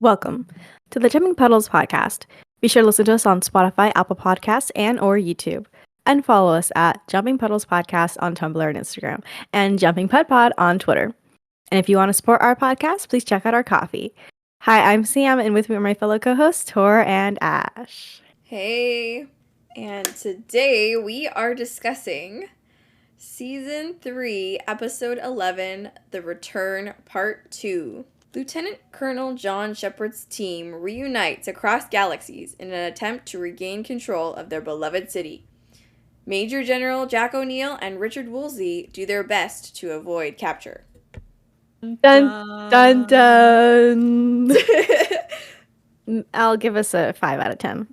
Welcome to the Jumping Puddles podcast. Be sure to listen to us on Spotify, Apple Podcasts, and or YouTube. And follow us at Jumping Puddles Podcast on Tumblr and Instagram, and Jumping Pud Pod on Twitter. And if you want to support our podcast, please check out our coffee. Hi, I'm Sam, and with me are my fellow co-hosts, Tor and Ash. Hey, and today we are discussing Season 3, Episode 11, The Return, Part 2. Lieutenant Colonel John Shepard's team reunites across galaxies in an attempt to regain control of their beloved city. Major General Jack O'Neill and Richard Woolsey do their best to avoid capture. Dun, dun, dun. I'll give us a 5 out of 10.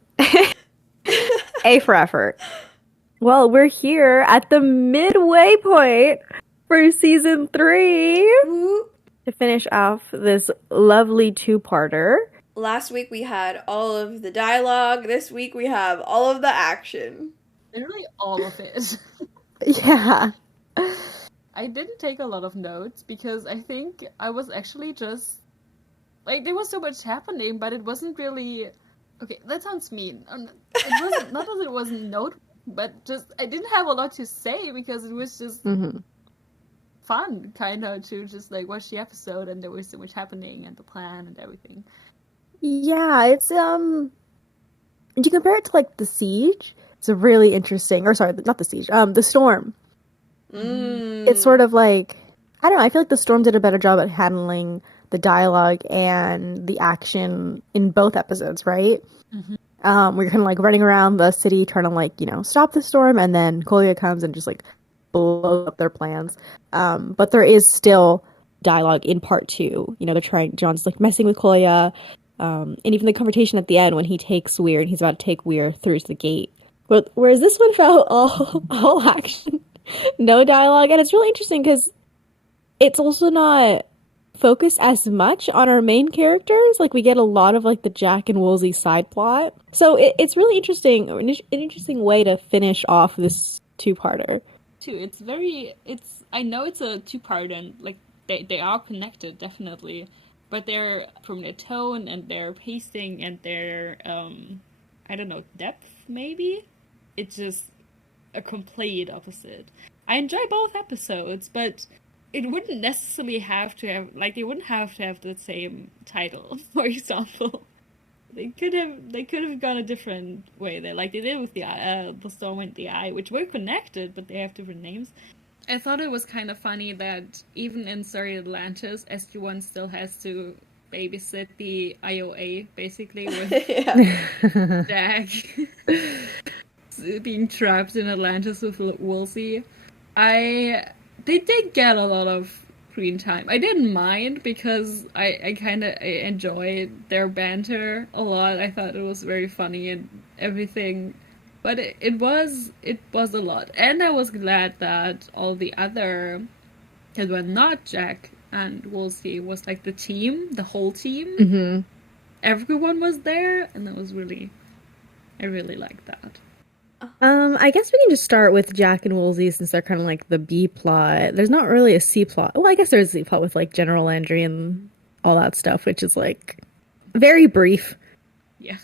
A for effort. Well, we're here at the midway point for Season 3 to finish off this lovely two-parter. Last week we had all of the dialogue. This week we have all of the action. Literally all of it. Yeah. I didn't take a lot of notes because I think I was actually just like there was so much happening, but it wasn't really okay. That sounds mean. It wasn't not that it wasn't note, but just I didn't have a lot to say because it was just fun, kind of, to just like watch the episode, and there was so much happening and the plan and everything. Yeah, it's if you compare it to like the Siege, it's a really interesting. Or sorry, not the Siege. The Storm. It's sort of like, I don't know, I feel like the Storm did a better job at handling the dialogue and the action in both episodes, right? We're kind of like running around the city trying to like, stop the storm, and then Kolya comes and just like blows up their plans. But there is still dialogue in part 2. John's like messing with Kolya, and even the confrontation at the end when he takes Weir and he's about to take Weir through to the gate. But whereas this one felt all action, no dialogue, and it's really interesting because it's also not focused as much on our main characters. Like, we get a lot of like the Jack and Woolsey side plot, so it's really interesting, an interesting way to finish off this two-parter. I know it's a two-part, and like they are connected definitely, but they're from their tone and their pacing and their I don't know, depth maybe. It's just a complete opposite. I enjoy both episodes, but it wouldn't necessarily have to have, like, they wouldn't have to have the same title, for example. They could have gone a different way there, like they did with the Storm and the Eye, which were connected, but they have different names. I thought it was kind of funny that even in Surrey Atlantis, SG-1 still has to babysit the IOA, basically, with Jack being trapped in Atlantis with Woolsey. They did get a lot of screen time. I didn't mind because I kind of enjoyed their banter a lot. I thought it was very funny and everything, but it was a lot. And I was glad that all the other, that were not Jack and Woolsey, was like the team, the whole team. Everyone was there, and I really liked that. I guess we can just start with Jack and Woolsey since they're kind of like the B plot. There's not really a C plot. Well, I guess there's a C plot with like General Landry and all that stuff, which is like very brief. Yeah.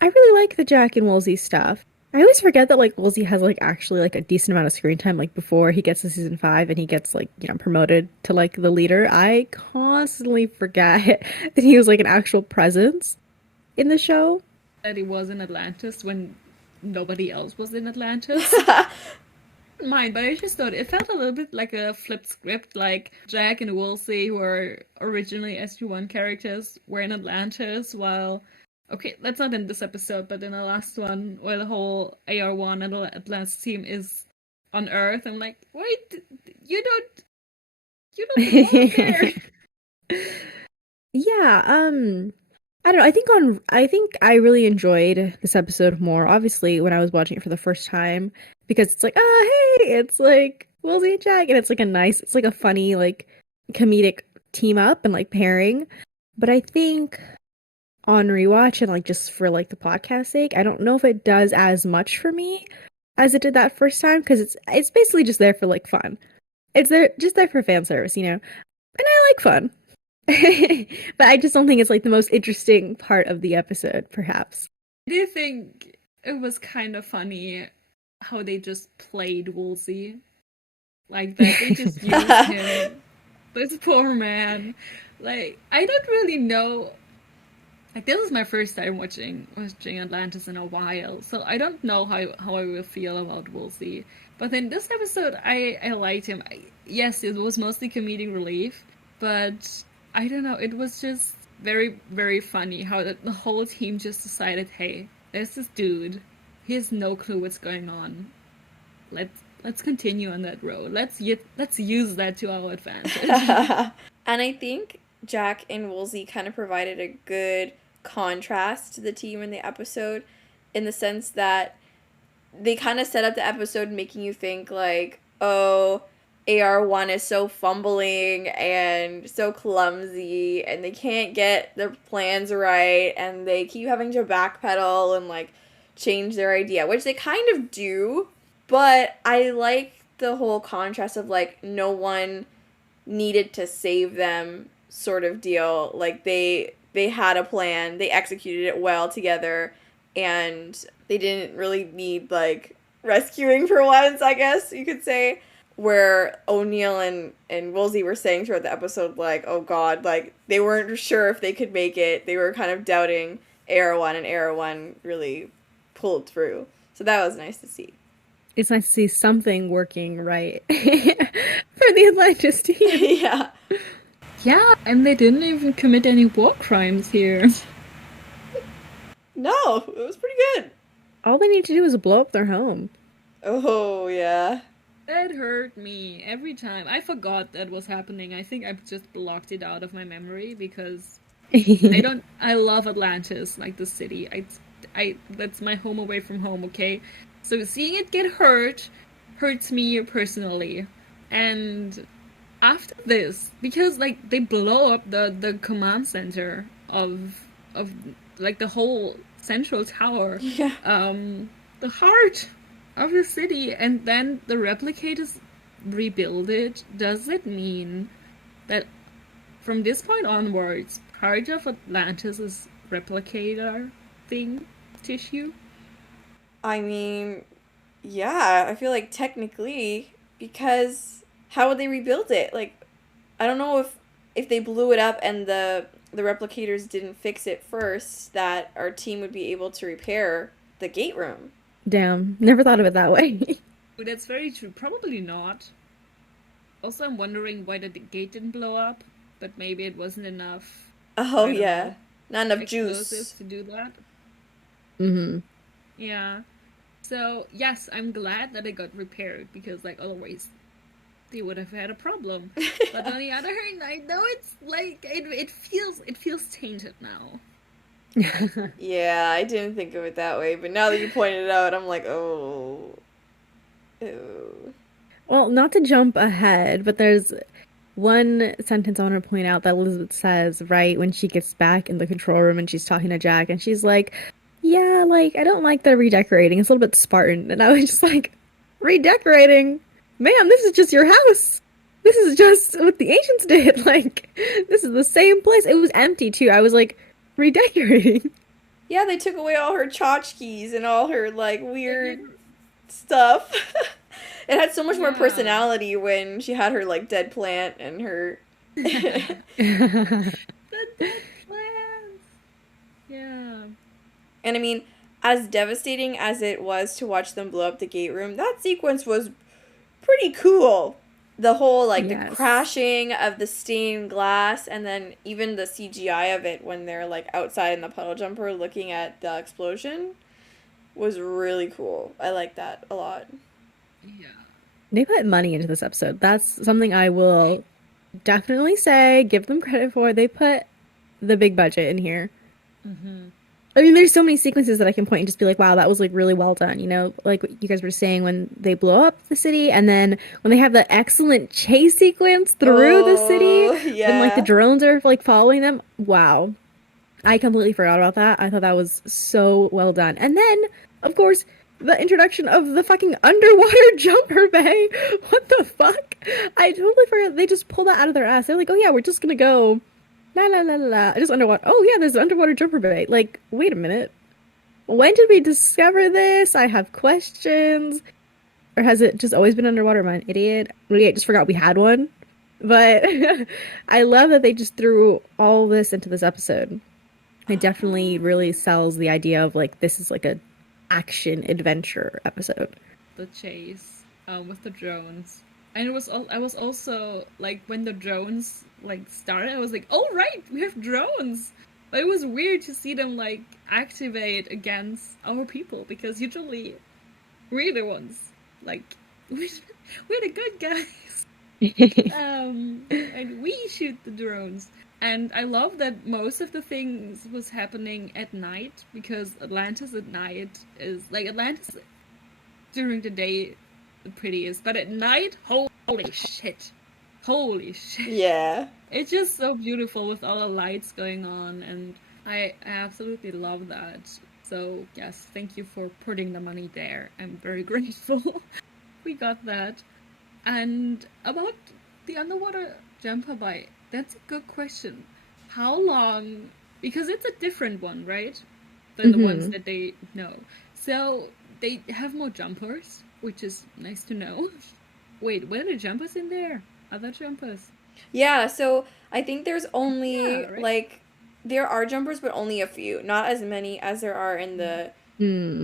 I really like the Jack and Woolsey stuff. I always forget that like Woolsey has like actually like a decent amount of screen time, like before he gets to season 5 and he gets like, promoted to like the leader. I constantly forget that he was like an actual presence in the show. That he was in Atlantis when nobody else was in Atlantis. Mine, but I just thought it felt a little bit like a flipped script, like Jack and Woolsey, who are originally SG-1 characters, were in Atlantis, while, okay, that's not in this episode, but in the last one, where the whole AR-1 and the Atlantis team is on Earth. I'm like, wait, you don't belong there. Yeah, I don't know. I think I really enjoyed this episode more, obviously, when I was watching it for the first time, because it's like, hey, it's like Woolsey and Jack, and it's like it's like a funny, like, comedic team up and like pairing. But I think on rewatch and like just for like the podcast sake, I don't know if it does as much for me as it did that first time, because it's basically just there for like fun. It's just there for fan service, and I like fun. But I just don't think it's like the most interesting part of the episode, perhaps. I do think it was kind of funny how they just played Woolsey. Like that, they just used him. This poor man. Like, I don't really know. Like, this is my first time watching Atlantis in a while, so I don't know how I will feel about Woolsey. But in this episode, I liked him. Yes, it was mostly comedic relief, but I don't know, it was just very, very funny how the whole team just decided, hey, there's this dude, he has no clue what's going on. Let's continue on that road. Let's use that to our advantage. And I think Jack and Woolsey kind of provided a good contrast to the team in the episode, in the sense that they kind of set up the episode making you think like, oh, AR1 is so fumbling and so clumsy and they can't get their plans right and they keep having to backpedal and like change their idea, which they kind of do, but I like the whole contrast of like no one needed to save them sort of deal. Like they had a plan, they executed it well together, and they didn't really need like rescuing for once, I guess you could say. Where O'Neill and Woolsey were saying throughout the episode, like, oh god, like they weren't sure if they could make it. They were kind of doubting AR1, and AR1 really pulled through. So that was nice to see. It's nice to see something working right for the Atlantis team. Yeah. Yeah, and they didn't even commit any war crimes here. No, it was pretty good. All they need to do is blow up their home. Oh, yeah. That hurt me every time. I forgot that was happening. I think I just blocked it out of my memory because I love Atlantis, like the city. I that's my home away from home, okay? So seeing it get hurts me personally. And after this, because like they blow up the command center of like the whole central tower. Yeah. The heart of the city, and then the replicators rebuild it. Does it mean that from this point onwards, part of Atlantis is replicator thing tissue? I mean, yeah, I feel like technically, because how would they rebuild it? Like, I don't know if they blew it up and the replicators didn't fix it first, that our team would be able to repair the gate room. Damn, never thought of it that way. That's very true. Probably not. Also, I'm wondering why the gate didn't blow up, but maybe it wasn't enough. Oh, yeah. Not enough juice to do that. Mm-hmm. Yeah. So, yes, I'm glad that it got repaired, because, like, otherwise they would have had a problem. But on the other hand, I know it's, like, it feels tainted now. Yeah, I didn't think of it that way, but now that you pointed it out, I'm like, oh. Ew. Well, not to jump ahead, but there's one sentence I want to point out that Elizabeth says, right, when she gets back in the control room and she's talking to Jack, and she's like, yeah, like, I don't like the redecorating. It's a little bit Spartan. And I was just like, redecorating? Ma'am, this is just your house. This is just what the ancients did. Like, this is the same place. It was empty, too. I was like, redecorating. Yeah, they took away all her tchotchkes and all her, like, weird stuff. It had so much more personality when she had her, like, dead plant and her... The dead plants! Yeah. And I mean, as devastating as it was to watch them blow up the gate room, that sequence was pretty cool. The whole, like, the crashing of the stained glass, and then even the CGI of it when they're, like, outside in the puddle jumper looking at the explosion was really cool. I like that a lot. Yeah. They put money into this episode. That's something I will definitely say, give them credit for. They put the big budget in here. Mm-hmm. I mean, there's so many sequences that I can point and just be like, wow, that was, like, really well done, you know? Like what you guys were saying when they blow up the city, and then when they have that excellent chase sequence through the city, yeah. and, like, the drones are, like, following them. Wow. I completely forgot about that. I thought that was so well done. And then, of course, the introduction of the fucking underwater jumper bay. What the fuck? I totally forgot. They just pulled that out of their ass. They're like, oh, yeah, we're just gonna go La la la la. Just underwater. Oh yeah, there's an underwater jumper bay. Like, wait a minute. When did we discover this? I have questions. Or has it just always been underwater? Am I an idiot? Maybe I just forgot we had one. But I love that they just threw all this into this episode. It definitely really sells the idea of like this is like a action adventure episode. The chase with the drones. And I was also like when the drones like started, I was like, oh right, we have drones. But it was weird to see them like activate against our people because usually we're the ones like we're the good guys. And we shoot the drones. And I love that most of the things was happening at night because Atlantis at night is like Atlantis during the day the prettiest, but at night, holy shit. Holy shit. Yeah. It's just so beautiful with all the lights going on, and I absolutely love that. So, yes, thank you for putting the money there. I'm very grateful. We got that. And about the underwater jumper bite, that's a good question. How long? Because it's a different one, right? Than the ones that they know. So, they have more jumpers, which is nice to know. Wait, were there jumpers in there? Other jumpers? Yeah, so I think there's only, right? like, there are jumpers, but only a few. Not as many as there are in the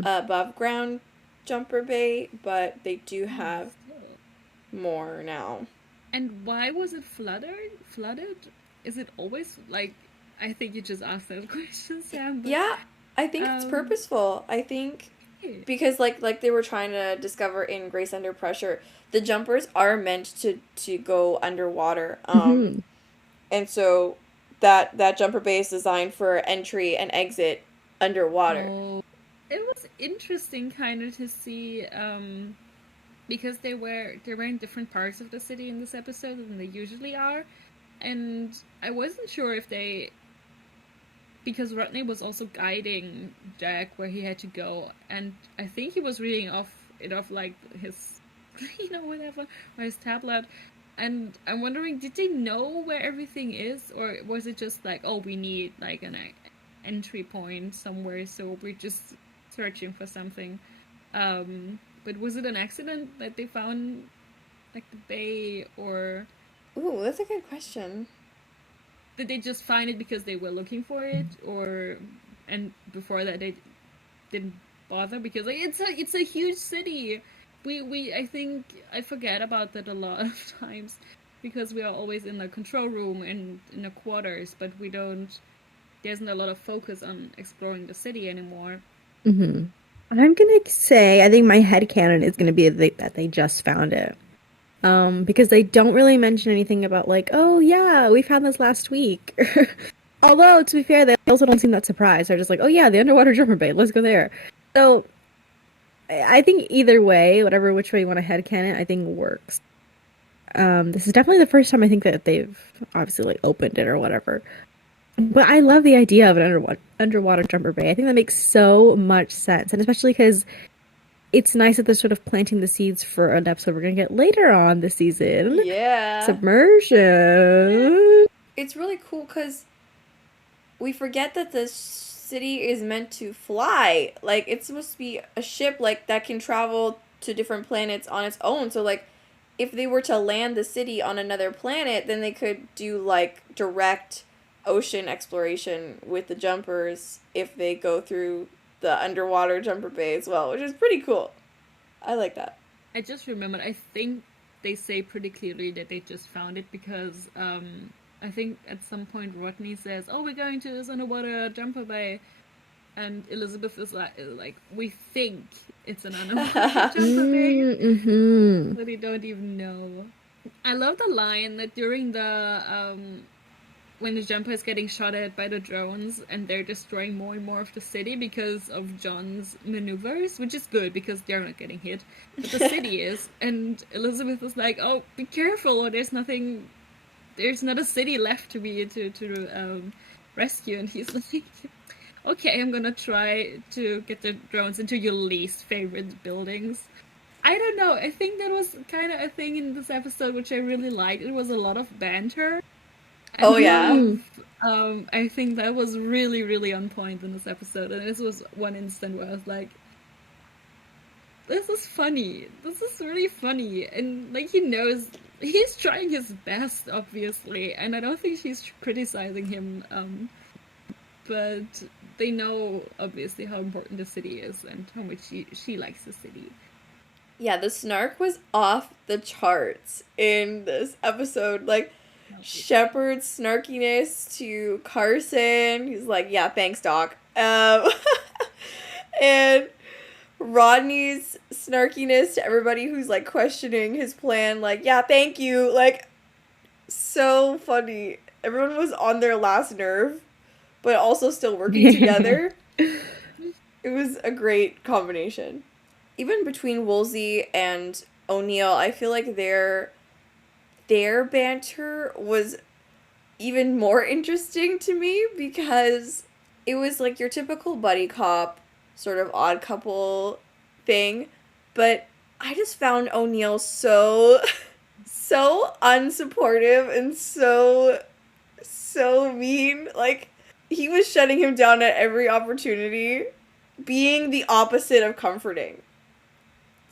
above ground jumper bay, but they do have more now. And why was it flooded? Is it always, like, I think you just asked that question, Sam. But, yeah, I think it's purposeful. I think because like they were trying to discover in Grace Under Pressure, the jumpers are meant to go underwater. And so that jumper bay is designed for entry and exit underwater. Oh, it was interesting kind of to see because they were in different parts of the city in this episode than they usually are. And I wasn't sure if they, because Rodney was also guiding Jack where he had to go, and I think he was reading off like his, whatever, or his tablet. And I'm wondering, did they know where everything is, or was it just like, oh, we need like an entry point somewhere, so we're just searching for something? But was it an accident that they found like the bay, or? Ooh, that's a good question. Did they just find it because they were looking for it, or and before that they didn't bother because like it's a huge city. We I think I forget about that a lot of times because we are always in the control room and in the quarters, but we don't. There isn't a lot of focus on exploring the city anymore. I'm gonna say I think my headcanon is gonna be that they just found it. Because they don't really mention anything about like, oh yeah, we found this last week. Although, to be fair, they also don't seem that surprised. They're just like, oh yeah, the underwater jumper bait, let's go there. So, I think either way, which way you want to headcanon, I think works. This is definitely the first time I think that they've obviously like opened it or whatever. But I love the idea of an underwater jumper bay. I think that makes so much sense, and especially because it's nice that they're sort of planting the seeds for an episode we're going to get later on this season. Yeah. Submersion. It's really cool because we forget that the city is meant to fly. Like, it's supposed to be a ship, like, that can travel to different planets on its own. So, like, if they were to land the city on another planet, then they could do, like, direct ocean exploration with the jumpers if they go through the underwater jumper bay as well, which is pretty cool. I like that. I just remembered, I think they say pretty clearly that they just found it because I think at some point Rodney says, oh, we're going to this underwater jumper bay, and Elizabeth is like we think it's an underwater jumper bay, but they don't even know. I love the line that during the when the jumper is getting shot at by the drones and they're destroying more and more of the city because of John's maneuvers, which is good because they're not getting hit, but the city is. And Elizabeth is like, oh, be careful, or there's not a city left to rescue. And he's like, okay, I'm gonna try to get the drones into your least favorite buildings. I don't know, I think that was kind of a thing in this episode which I really liked. It was a lot of banter. Oh, yeah. I think that was really, really on point in this episode. And this was one instant where I was like, this is funny. This is really funny. And, like, he knows he's trying his best, obviously. And I don't think she's criticizing him. But they know, obviously, how important the city is and how much she likes the city. Yeah, the snark was off the charts in this episode. Like, Shepard's snarkiness to Carson. He's like, yeah, thanks, Doc. And Rodney's snarkiness to everybody who's, like, questioning his plan. Like, yeah, thank you. Like, so funny. Everyone was on their last nerve, but also still working together. It was a great combination. Even between Woolsey and O'Neill, I feel like their banter was even more interesting to me because it was like your typical buddy cop, sort of odd couple thing, but I just found O'Neill so unsupportive and so mean. Like, he was shutting him down at every opportunity, being the opposite of comforting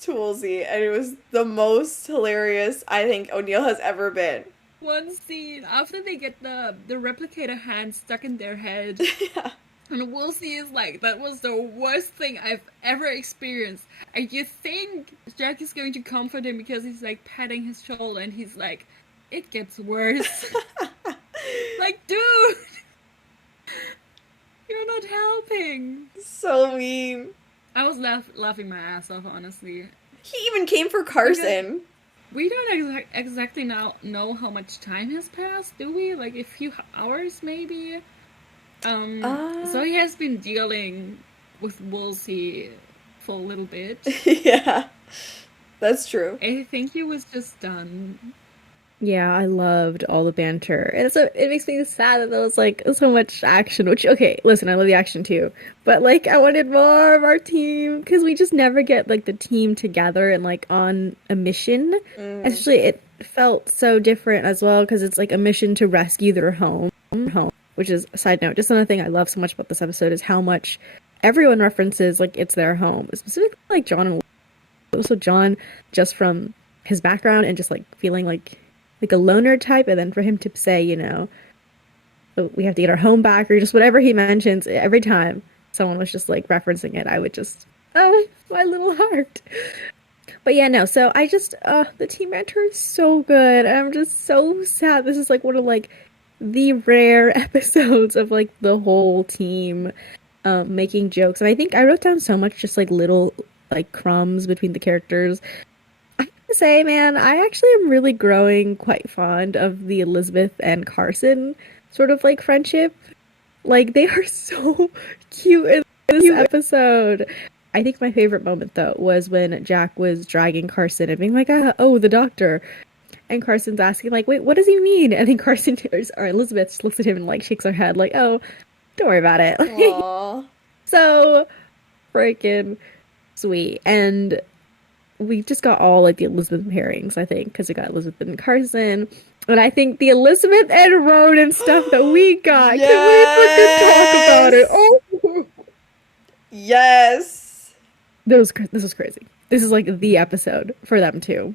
to Woolsey, and it was the most hilarious I think O'Neill has ever been. One scene after they get the replicator hand stuck in their head, Yeah. and Woolsey is like, that was the worst thing I've ever experienced. And you think Jack is going to comfort him because he's like patting his shoulder, and he's like, it gets worse. Like, dude, you're not helping. So mean. I was laughing my ass off, honestly. He even came for Carson. We don't exactly now know how much time has passed, do we? Like a few hours, maybe? So he has been dealing with Woolsey for a little bit. Yeah, that's true. I think he was just done. Yeah, I loved all the banter. And so it makes me sad that there was like so much action, which, okay, listen, I love the action too. But like I wanted more of our team because we just never get like the team together and like on a mission. Especially it felt so different as well because it's like a mission to rescue their home, which is a side note. Just another thing I love so much about this episode is how much everyone references like it's their home. Specifically like John and also John, just from his background and just like feeling like a loner type, and then for him to say, you know, we have to get our home back, or just whatever he mentions, every time someone was just like referencing it, I would just, oh, my little heart. But yeah, no, so I just, the team banter is so good, and I'm just so sad. This is like one of like the rare episodes of like the whole team making jokes, and I think I wrote down so much just like little like crumbs between the characters. Say, man, I actually am really growing quite fond of the Elizabeth and Carson sort of like friendship. Like, they are so cute in this episode. I think my favorite moment though was when Jack was dragging Carson and being like, oh, the doctor, and Carson's asking like, wait, what does he mean? And then Carson or Elizabeth just looks at him and like shakes her head like, oh, don't worry about it. Aww. So freaking sweet. And we just got all like the Elizabeth pairings, I think, because we got Elizabeth and Carson, and I think the Elizabeth and Ronan stuff that we got. Yes! Can we freaking talk about it? Oh, yes. This was crazy. This is like the episode for them too.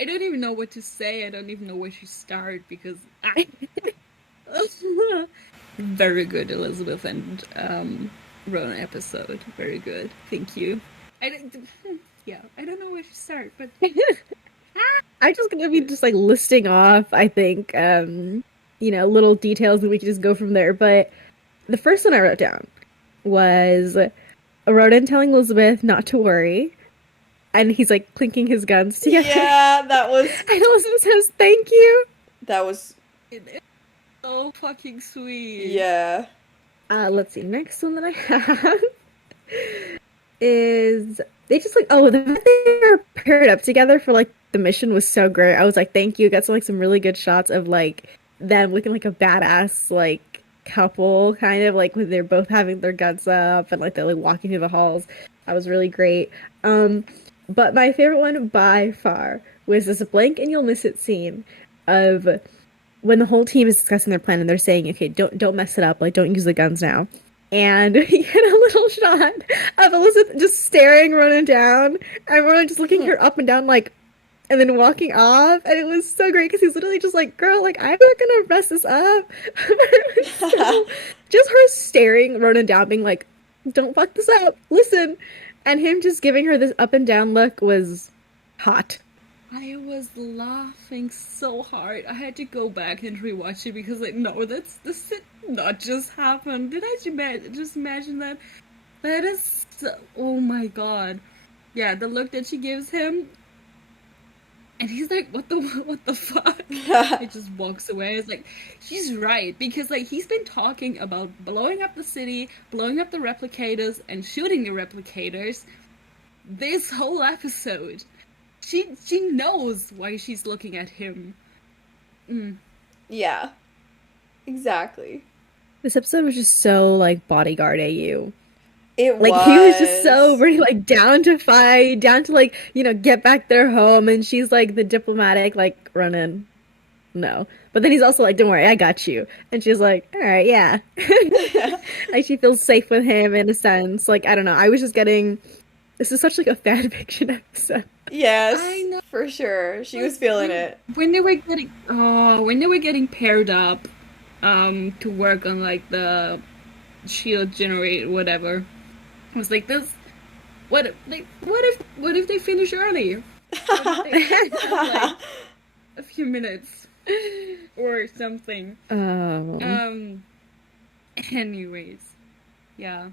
I don't even know what to say. I don't even know where to start because very good Elizabeth and Ronan episode. Very good. Thank you. I don't know where to start, but I'm just gonna be just like listing off, I think, you know, little details, and we can just go from there. But the first one I wrote down was Ronan telling Elizabeth not to worry, and he's like clinking his guns together. Yeah, that was. And Elizabeth says, "Thank you." That was so fucking sweet. Yeah. Let's see. Next one that I have is they just like, oh, the fact they were paired up together for like the mission was so great. I was like, thank you. Got some really good shots of like them looking like a badass like couple, kind of like when they're both having their guns up and like they're like walking through the halls. That was really great. But my favorite one by far was this blink and you'll miss it scene of when the whole team is discussing their plan and they're saying, okay, don't mess it up, like don't use the guns now. And you get a little shot of Elizabeth just staring Ronan down, and Ronan just looking her up and down, like, and then walking off. And it was so great because he's literally just like, girl, like, I'm not gonna mess this up. So, just her staring Ronan down, being like, don't fuck this up, listen. And him just giving her this up and down look was hot. I was laughing so hard. I had to go back and rewatch it because, like, no, this did not just happen. Did I just imagine that? That is so, oh my god. Yeah, the look that she gives him, and he's like, what the fuck? He just walks away. It's like, she's right, because, like, he's been talking about blowing up the city, blowing up the replicators, and shooting the replicators this whole episode. She knows why she's looking at him. Yeah. Exactly. This episode was just so, like, bodyguard AU. It like, was. He was just so really, like, down to fight, down to, like, you know, get back their home, and she's, like, the diplomatic, like, Ronan. No. But then he's also like, don't worry, I got you. And she's like, alright, yeah. Like, she feels safe with him in a sense. Like, I don't know, I was just getting... This is such, like, a fan fiction episode. Yes, I know. for sure. She was feeling it. When they were getting paired up to work on, like, the shield generate whatever, I was like, this, what if they finish early? What if they have, like, a few minutes or something? Anyways, yeah.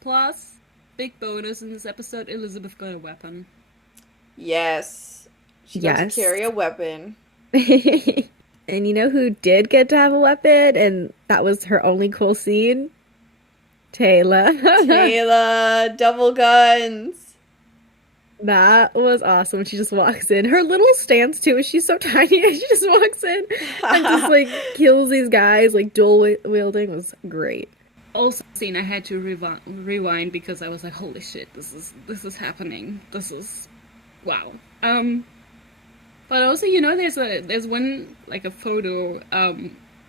Plus, big bonus in this episode, Elizabeth got a weapon. Yes. She got to carry a weapon. And you know who did get to have a weapon? And that was her only cool scene? Taylor. Taylor, double guns. That was awesome when she just walks in. Her little stance, too, is she's so tiny and she just walks in and just, like, kills these guys, like, dual wielding was great. Also scene I had to rewind because I was like, holy shit, this is happening. This is... wow. But also, you know, there's one, like, a photo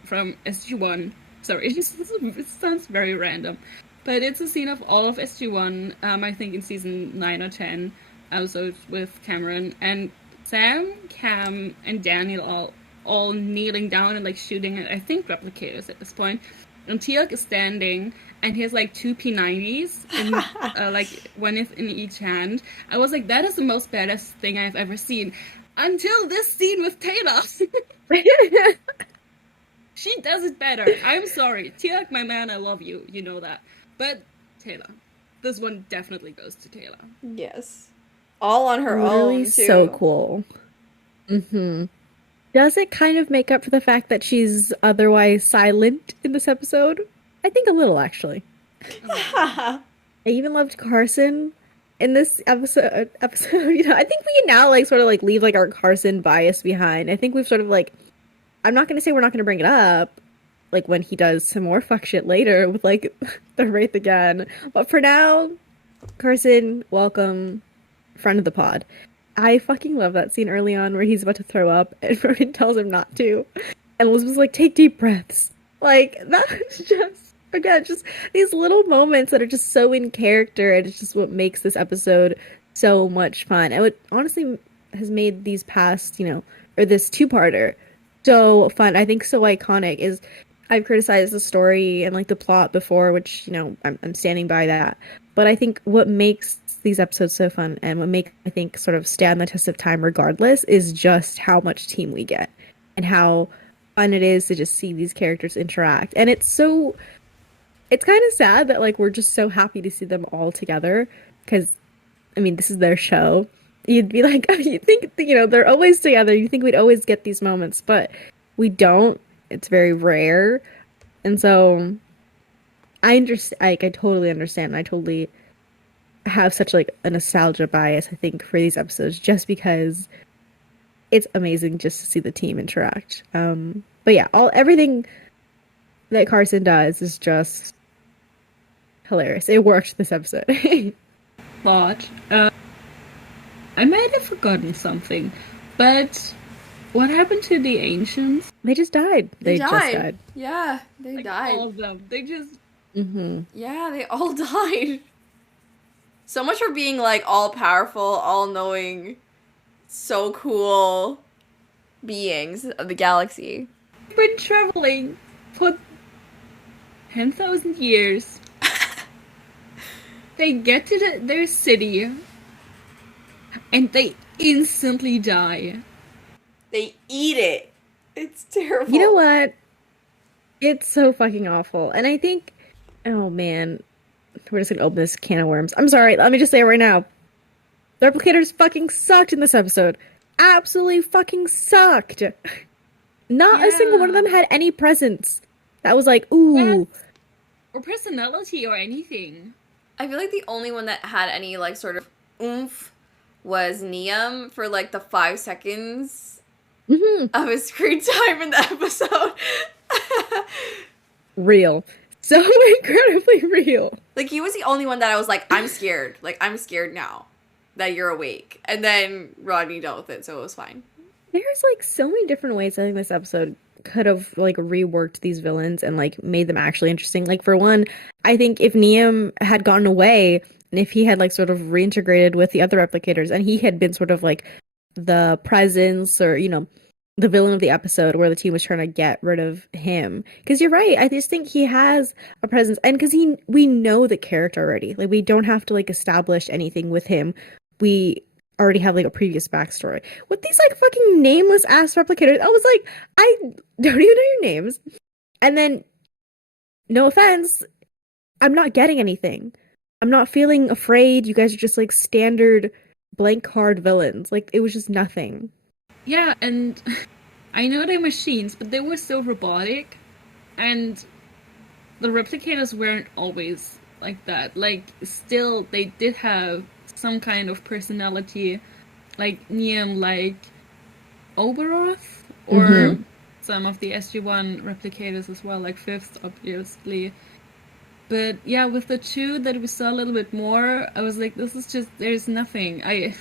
from SG1. Sorry, it sounds very random, but it's a scene of all of SG1. I think in season 9 or 10, also with Cameron and Sam, Cam, and Daniel all kneeling down and, like, shooting at, I think, replicators at this point. And Teal'c is standing, and he has, like, 2 P90s, and, like, one is in each hand. I was like, that is the most badass thing I've ever seen. Until this scene with Taylor. She does it better. I'm sorry. Teal'c, my man, I love you. You know that. But, Taylor. This one definitely goes to Taylor. Yes. All on her own, too. So cool. Mm-hmm. Does it kind of make up for the fact that she's otherwise silent in this episode? I think a little, actually. I even loved Carson in this episode. You know, I think we can now, like, sort of, like, leave, like, our Carson bias behind. I think we've sort of, like, I'm not going to say we're not going to bring it up, like, when he does some more fuck shit later with, like, the Wraith again. But for now, Carson, welcome, friend of the pod. I fucking love that scene early on where he's about to throw up and Ronan tells him not to. And Elizabeth's like, take deep breaths. Like, that's just, again, just these little moments that are just so in character, and it's just what makes this episode so much fun. And what honestly has made these past, you know, or this two-parter so fun, I think so iconic, is I've criticized the story and, like, the plot before, which, you know, I'm standing by that. But I think what makes these episodes so fun, and what makes, I think, sort of stand the test of time regardless, is just how much team we get and how fun it is to just see these characters interact. And it's kind of sad that, like, we're just so happy to see them all together, because, I mean, this is their show. You'd be like, you think, you know, they're always together, you think we'd always get these moments, but we don't. It's very rare. And so I understand, like, I totally understand. I totally have such, like, a nostalgia bias, I think, for these episodes, just because it's amazing just to see the team interact. But yeah, everything that Carson does is just hilarious. It worked this episode. But I might have forgotten something, but What happened to the ancients? They just died. They just died. died. Yeah, they Like, died. all of them. They just... Yeah, they all died. So much for being, like, all-powerful, all-knowing, so cool beings of the galaxy. They've been traveling for 10,000 years. They get to their city, and they instantly die. They eat it. It's terrible. You know what? It's so fucking awful. And I think, oh man, we're just gonna open this can of worms. I'm sorry, let me just say it right now. The replicators fucking sucked in this episode. Absolutely fucking sucked. Not a single one of them had any presence. That was like, ooh. Or personality or anything. I feel like the only one that had any, like, sort of oomph was Niam for, like, the 5 seconds of his screen time in the episode. Real. So incredibly real. Like, he was the only one that I was like, I'm scared. Like, I'm scared now that you're awake. And then Rodney dealt with it, so it was fine. There's, like, so many different ways I think this episode could have, like, reworked these villains and, like, made them actually interesting. Like, for one, I think if Niam had gotten away, and if he had, like, sort of reintegrated with the other replicators, and he had been sort of, like, the presence or, you know, the villain of the episode where the team was trying to get rid of him. Because you're right, I just think he has a presence, and because we know the character already. Like, we don't have to, like, establish anything with him. We already have, like, a previous backstory. With these, like, fucking nameless ass replicators, I was like, I don't even know your names. And then, no offense, I'm not getting anything. I'm not feeling afraid. You guys are just, like, standard blank card villains. Like, it was just nothing. Yeah, and I know they're machines, but they were so robotic, and the replicators weren't always like that. Like, still, they did have some kind of personality, like Niam, like Oberoth, or some of the SG-1 replicators as well, like Fifth, obviously. But yeah, with the two that we saw a little bit more, I was like, this is just, there's nothing. I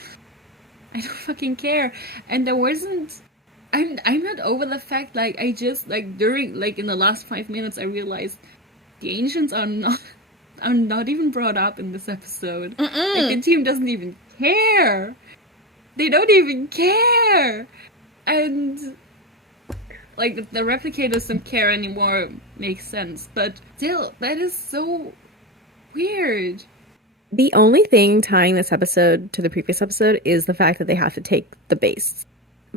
don't fucking care. And there wasn't, I'm not over the fact, like, I just, like, during, like, in the last 5 minutes, I realized the ancients are not even brought up in this episode. Like, the team doesn't even care. They don't even care. And, like, the replicators don't care anymore makes sense. But still, that is so weird. The only thing tying this episode to the previous episode is the fact that they have to take the base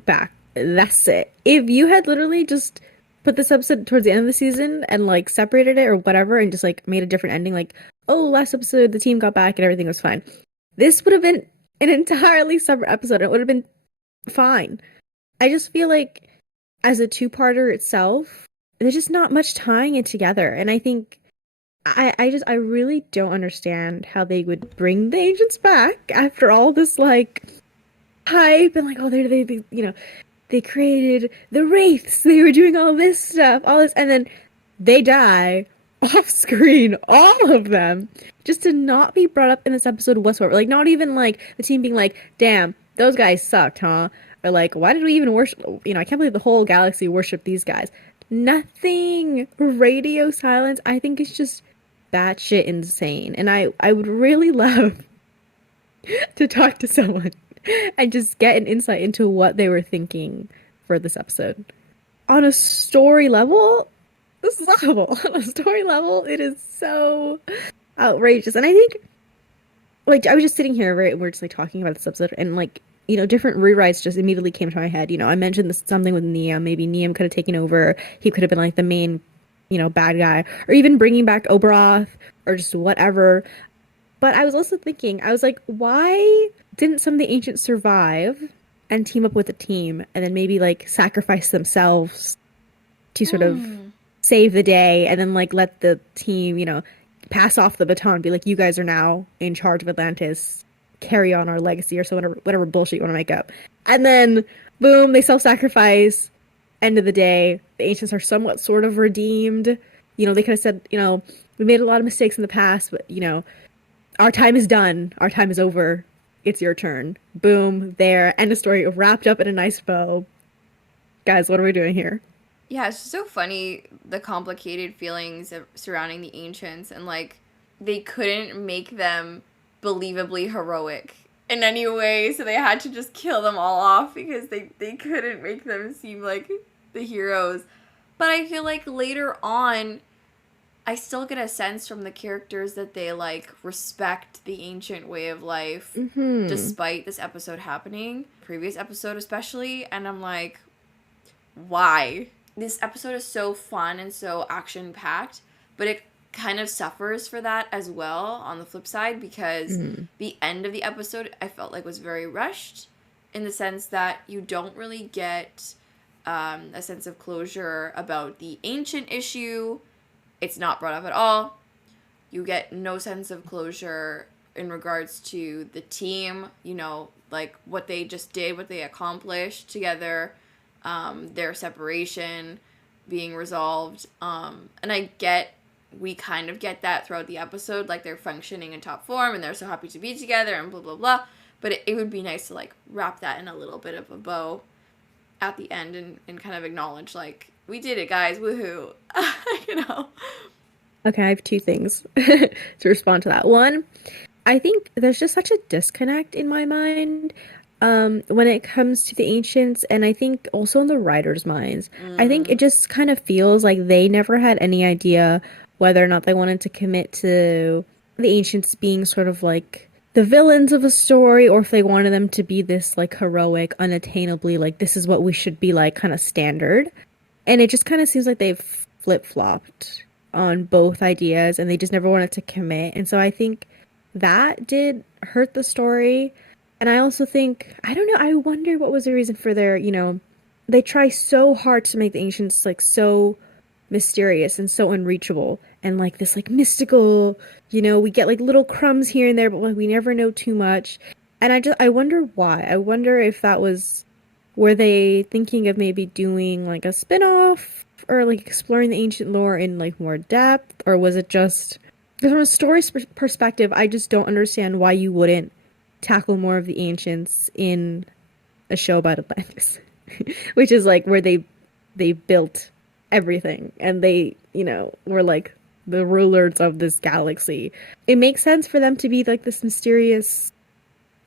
back. That's it. If you had literally just put this episode towards the end of the season and, like, separated it or whatever and just, like, made a different ending, like, oh, last episode the team got back and everything was fine, this would have been an entirely separate episode. It would have been fine. I just feel like as a two-parter itself, there's just not much tying it together. And I think I really don't understand how they would bring the ancients back after all this, like, hype and, like, oh, they you know, they created the wraiths, they were doing all this stuff, all this, and then they die off screen, all of them, just to not be brought up in this episode whatsoever. Like, not even, like, the team being like, damn, those guys sucked, huh? Or, like, why did we even worship, you know, I can't believe the whole galaxy worshipped these guys. Nothing. Radio silence. I think it's just batshit insane. And I would really love to talk to someone and just get an insight into what they were thinking for this episode. On a story level, this is awful. On a story level, it is so outrageous. And I think, like, I was just sitting here, right, we're just, like, talking about this episode, and, like, you know, different rewrites just immediately came to my head. You know, I mentioned this something with Niam. Maybe Niam could have taken over. He could have been, like, the main, you know, bad guy. Or even bringing back Oberoth or just whatever. But I was also thinking, I was like, why didn't some of the ancients survive and team up with a team and then maybe, like, sacrifice themselves to sort of save the day and then, like, let the team, you know, pass off the baton, be like, you guys are now in charge of Atlantis, carry on our legacy or so whatever bullshit you want to make up. And then, boom, they self-sacrifice. End of the day, the ancients are somewhat sort of redeemed. You know, they could have said, you know, we made a lot of mistakes in the past, but, you know, our time is done. Our time is over. It's your turn. Boom, there. End of story. Wrapped up in a nice bow. Guys, what are we doing here? Yeah, it's just so funny, the complicated feelings surrounding the ancients, and like they couldn't make them believably heroic in any way, so they had to just kill them all off because they couldn't make them seem like the heroes. But I feel like later on, I still get a sense from the characters that they like respect the ancient way of life despite this episode happening, previous episode especially, and I'm like, why? This episode is so fun and so action packed, but it kind of suffers for that as well on the flip side, because the end of the episode I felt like was very rushed, in the sense that you don't really get a sense of closure about the ancient issue. It's not brought up at all. You get no sense of closure in regards to the team, you know, like what they just did, what they accomplished together, their separation being resolved. And we kind of get that throughout the episode, like they're functioning in top form and they're so happy to be together and blah, blah, blah. But it would be nice to like wrap that in a little bit of a bow at the end and kind of acknowledge like, we did it, guys, woohoo. You know? Okay, I have two things to respond to that. One, I think there's just such a disconnect in my mind when it comes to the ancients, and I think also in the writers' minds. I think it just kind of feels like they never had any idea whether or not they wanted to commit to the ancients being sort of like the villains of a story, or if they wanted them to be this like heroic, unattainably, like this is what we should be like kind of standard. And it just kind of seems like they've flip-flopped on both ideas and they just never wanted to commit. And so I think that did hurt the story. And I also think, I don't know, I wonder what was the reason for their, you know, they try so hard to make the ancients like so mysterious and so unreachable and like this like mystical, you know, we get like little crumbs here and there, but like we never know too much. And I wonder why. I wonder if that was, were they thinking of maybe doing like a spin-off or like exploring the ancient lore in like more depth, or was it just, because from a story perspective, I just don't understand why you wouldn't tackle more of the ancients in a show about Atlantis, which is like where they built everything and they, you know, were like the rulers of this galaxy. It makes sense for them to be like this mysterious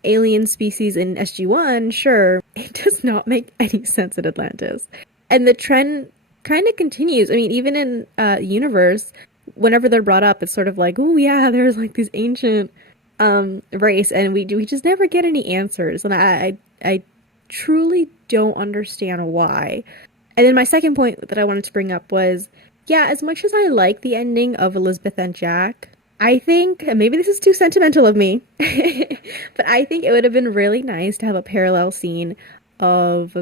alien species in SG-1, sure. It does not make any sense in Atlantis. And the trend kind of continues. I mean, even in universe, whenever they're brought up, it's sort of like, oh yeah, there's like these ancient race, and we just never get any answers. And I truly don't understand why. And then my second point that I wanted to bring up was, yeah, as much as I like the ending of Elizabeth and Jack, I think, and maybe this is too sentimental of me, but I think it would have been really nice to have a parallel scene of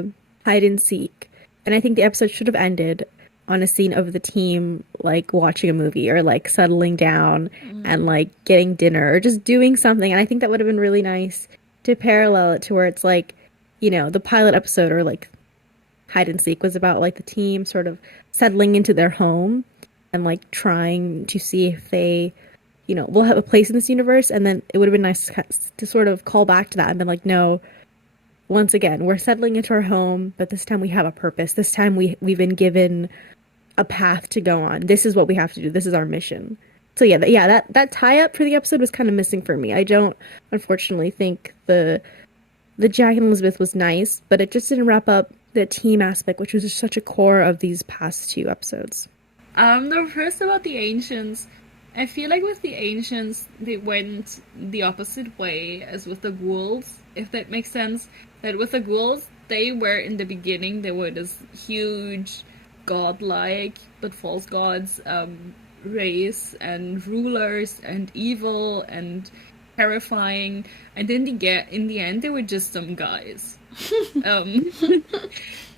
hide and seek. And I think the episode should have ended on a scene of the team, like, watching a movie or, like, settling down and, like, getting dinner or just doing something. And I think that would have been really nice to parallel it to where it's, like, you know, the pilot episode or, like, hide and seek was about, like, the team sort of settling into their home and, like, trying to see if they, you know, will have a place in this universe. And then it would have been nice to sort of call back to that and been like, no, once again, we're settling into our home, but this time we have a purpose. This time we've been given a path to go on. This is what we have to do. This is our mission. So yeah, that tie-up for the episode was kind of missing for me. I don't, unfortunately, think the Jack and Elizabeth was nice, but it just didn't wrap up the team aspect, which was just such a core of these past two episodes. The first about the Ancients, I feel like with the Ancients, they went the opposite way as with the Ghouls, if that makes sense. That with the Ghouls, they were, in the beginning, they were this huge, godlike, but false gods, race, and rulers, and evil, and terrifying, and in the end, they were just some guys.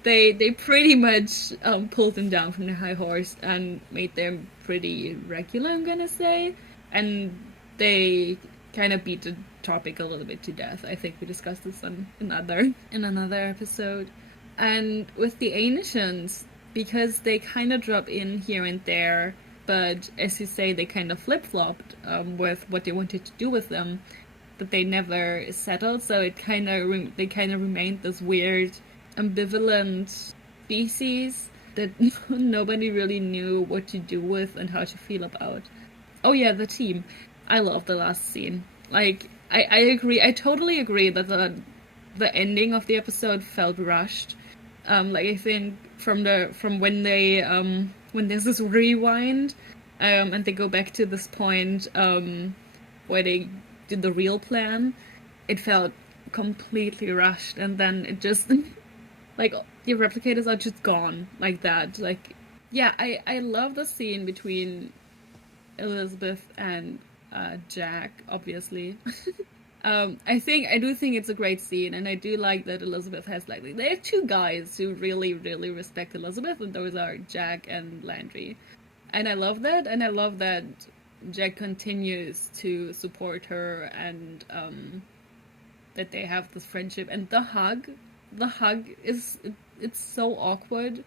They pretty much pulled them down from their high horse and made them pretty regular, I'm gonna say. And they kind of beat the topic a little bit to death. I think we discussed this in another episode. And with the Ancients, because they kind of drop in here and there, but as you say, they kind of flip-flopped with what they wanted to do with them, that they never settled. So they kind of remained this weird, ambivalent species that nobody really knew what to do with and how to feel about. Oh yeah, the team. I love the last scene. Like, I agree. I totally agree that the ending of the episode felt rushed. Like I think from when they when there's this rewind, and they go back to this point where they did the real plan, it felt completely rushed, and then it just like the replicators are just gone like that. Like, yeah, I love the scene between Elizabeth and Jack, obviously. I do think it's a great scene, and I do like that Elizabeth has like there are two guys who really, really respect Elizabeth, and those are Jack and Landry. And I love that, and I love that Jack continues to support her, and that they have this friendship. And the hug is it's so awkward,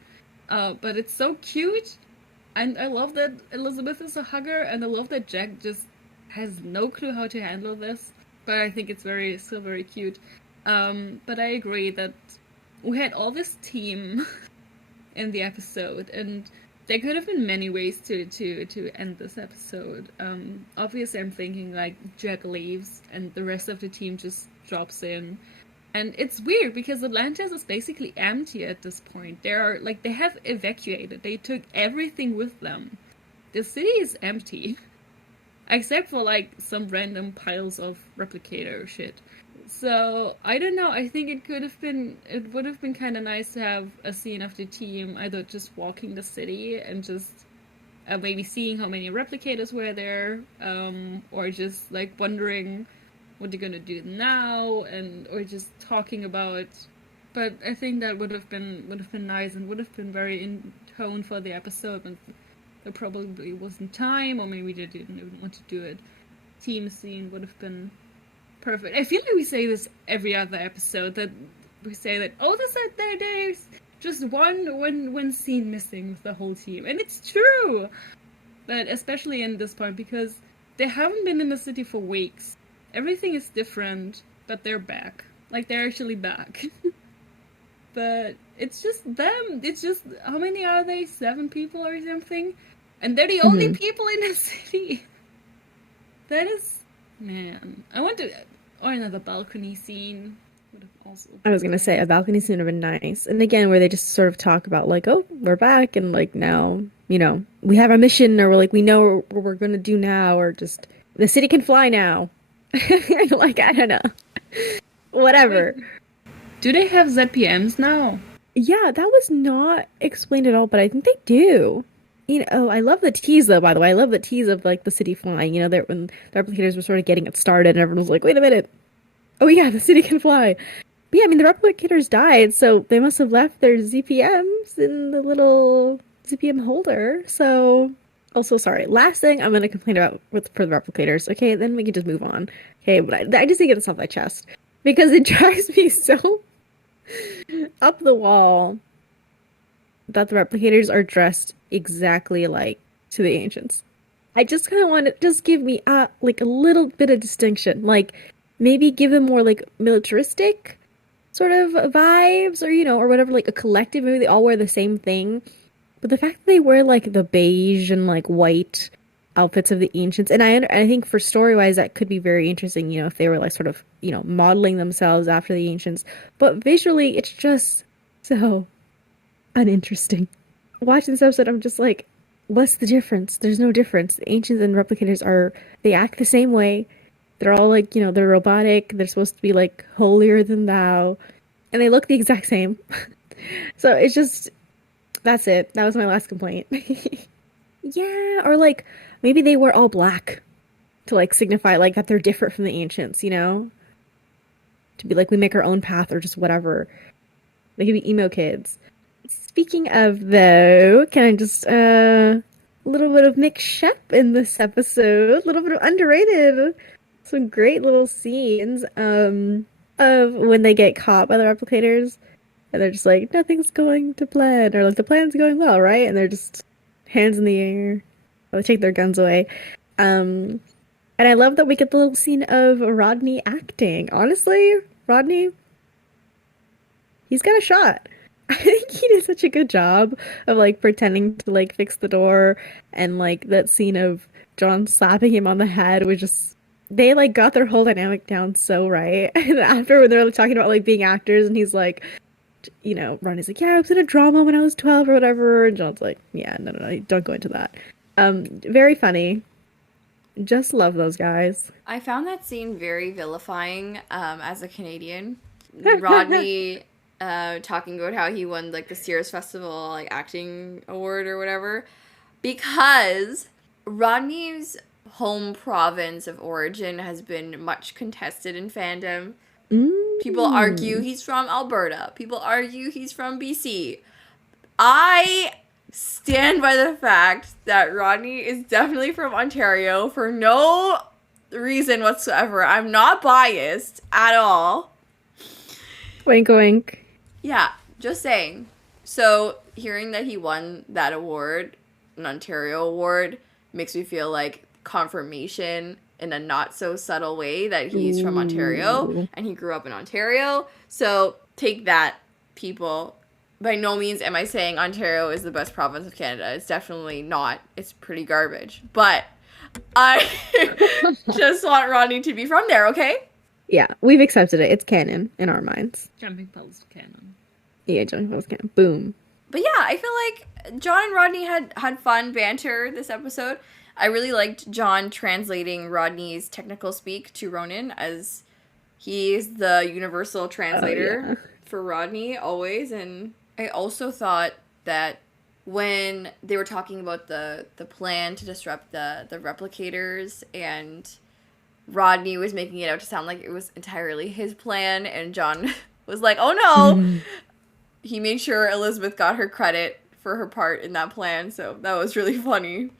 but it's so cute. And I love that Elizabeth is a hugger, and I love that Jack just has no clue how to handle this. But I think it's still very cute. But I agree that we had all this team in the episode, and there could have been many ways to end this episode. Obviously, I'm thinking like Jack leaves, and the rest of the team just drops in. And it's weird because Atlantis is basically empty at this point. They have evacuated. They took everything with them. The city is empty. Except for like some random piles of replicator shit. So I don't know, I think it would have been kind of nice to have a scene of the team either just walking the city and just maybe seeing how many replicators were there, or just like wondering what they're gonna do now, or just talking about. But I think that would have been nice, and would have been very in tone for the episode. And there probably wasn't time, or maybe they didn't even want to do it. Team scene would have been perfect. I feel like we say this every other episode, that we say that, oh, there's just one scene missing with the whole team. And it's true! But especially in this point, because they haven't been in the city for weeks. Everything is different, but they're back. Like, they're actually back. But it's just them. It's just, how many are they? 7 people or something? And they're the only people in the city. That is, man. Or another balcony scene would have also. I was gonna say a balcony scene would have been nice, and again, where they just sort of talk about like, oh, we're back, and like now, we have our mission, or we're like, we know what we're gonna do now, or just the city can fly now. Like, I don't know, whatever. Wait, do they have ZPMs now? Yeah, that was not explained at all, but I think they do. I love the tease, though, by the way. I love the tease of, like, the city flying. When the replicators were sort of getting it started, and everyone was like, wait a minute. Oh, yeah, the city can fly. But yeah, I mean, the replicators died, so they must have left their ZPMs in the little ZPM holder. So, also, sorry. Last thing I'm going to complain about for the replicators. Okay, then we can just move on. Okay, but I just need to get this off my chest. Because it drives me so up the wall that the replicators are dressed exactly like to the ancients. I just kind of want to just give me like a little bit of distinction, like maybe give them more like militaristic sort of vibes, or whatever, like a collective. Maybe they all wear the same thing, but the fact that they wear like the beige and like white outfits of the ancients, and I think for story wise that could be very interesting, if they were like sort of modeling themselves after the ancients, but visually it's just so uninteresting. Watching this episode, I'm just like, what's the difference? There's no difference. The ancients and replicators they act the same way. They're all like, they're robotic. They're supposed to be like holier than thou, and they look the exact same. So it's just, that's it. That was my last complaint. Yeah, or like maybe they wear all black to like signify like that they're different from the ancients, to be like, we make our own path, or just whatever. They could be emo kids. Speaking of, though, can I just, a little bit of Nick Shep in this episode, a little bit of underrated, some great little scenes, of when they get caught by the replicators, and they're just like, nothing's going to plan, or like, the plan's going well, right? And they're just hands in the air, or they take their guns away, and I love that we get the little scene of Rodney acting. Honestly, Rodney, he's got a shot. I think he did such a good job of like pretending to like fix the door, and like that scene of John slapping him on the head was just they like got their whole dynamic down so right. And after when they're like, talking about like being actors, and he's like, Ronnie's like, yeah, I was in a drama when I was 12 or whatever, and John's like, yeah, no, don't go into that. Very funny. Just love those guys. I found that scene very vilifying as a Canadian. Rodney talking about how he won like the Sears Festival like acting award or whatever, because Rodney's home province of origin has been much contested in fandom. People argue he's from Alberta. People argue he's from BC. I stand by the fact that Rodney is definitely from Ontario for no reason whatsoever. I'm not biased at all. Wink, wink. Yeah, just saying. So, hearing that he won that award, an Ontario award, makes me feel like confirmation in a not so subtle way that he's from Ontario and he grew up in Ontario. So, take that, people. By no means am I saying Ontario is the best province of Canada. It's definitely not. It's pretty garbage. But I just want Rodney to be from there, okay? Yeah, we've accepted it. It's canon in our minds. Jumping Puddles canon. Yeah, Jumping Puddles canon. Boom. But yeah, I feel like John and Rodney had fun banter this episode. I really liked John translating Rodney's technical speak to Ronon, as he's the universal translator for Rodney always. And I also thought that when they were talking about the plan to disrupt the replicators, and Rodney was making it out to sound like it was entirely his plan, and John was like, oh no! He made sure Elizabeth got her credit for her part in that plan, so that was really funny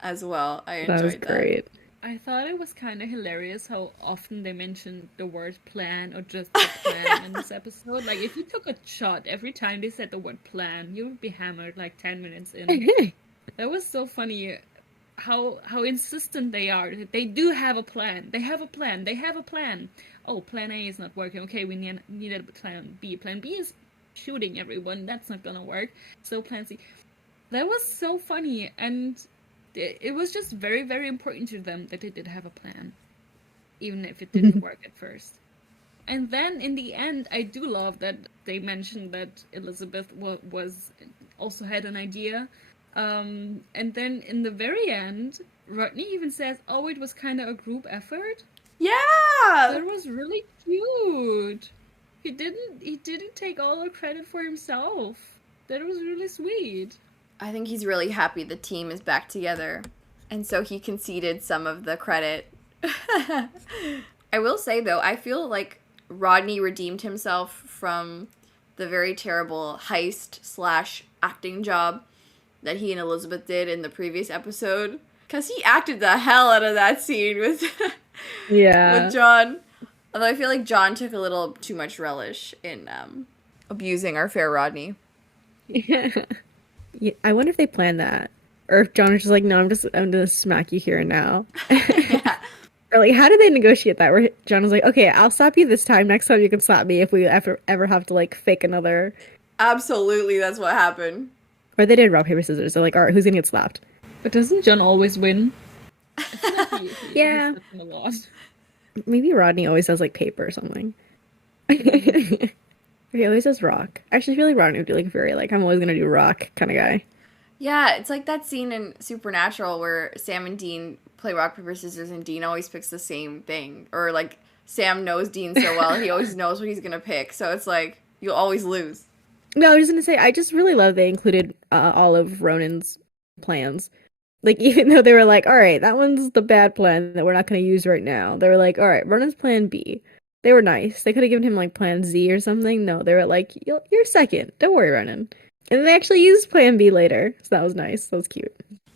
as well. I enjoyed that. Was great. I thought it was kind of hilarious how often they mentioned the word plan or just the plan in this episode. Like, if you took a shot every time they said the word plan, you would be hammered like 10 minutes in. That was so funny how insistent they are. They do have a plan. They have a plan. They have a plan. Oh, plan A is not working. Okay, we need a plan B. Plan B is shooting everyone. That's not gonna work. So plan C. That was so funny, and it was just very, very important to them that they did have a plan, even if it didn't work at first. And then in the end, I do love that they mentioned that Elizabeth was also had an idea. And then in the very end, Rodney even says, "Oh, it was kind of a group effort." Yeah, that was really cute. He didn't take all the credit for himself. That was really sweet. I think he's really happy the team is back together, and so he conceded some of the credit. I will say, though, I feel like Rodney redeemed himself from the very terrible heist/acting job that he and Elizabeth did in the previous episode, because he acted the hell out of that scene with with John. Although I feel like John took a little too much relish in abusing our fair Rodney. Yeah, I wonder if they planned that, or if John was just like, "No, I'm gonna smack you here and now." Yeah. Or like, how did they negotiate that? Where John was like, "Okay, I'll slap you this time. Next time you can slap me if we ever have to like fake another." Absolutely, that's what happened. Or they did rock paper scissors. They're like, "All right, who's gonna get slapped?" But doesn't John always win? I feel like he yeah. a lot. Maybe Rodney always does like paper or something. He always does rock. Actually, I feel like Rodney would be like very like, I'm always gonna do rock kind of guy. Yeah, it's like that scene in Supernatural where Sam and Dean play rock, paper, scissors, and Dean always picks the same thing. Or like Sam knows Dean so well, he always knows what he's gonna pick. So it's like, you'll always lose. No, I was gonna say, I just really love they included all of Ronan's plans. Like, even though they were like, all right, that one's the bad plan that we're not going to use right now. They were like, all right, Ronan's plan B. They were nice. They could have given him, like, plan Z or something. No, they were like, you're second. Don't worry, Ronan. And then they actually used plan B later. So that was nice. That was cute.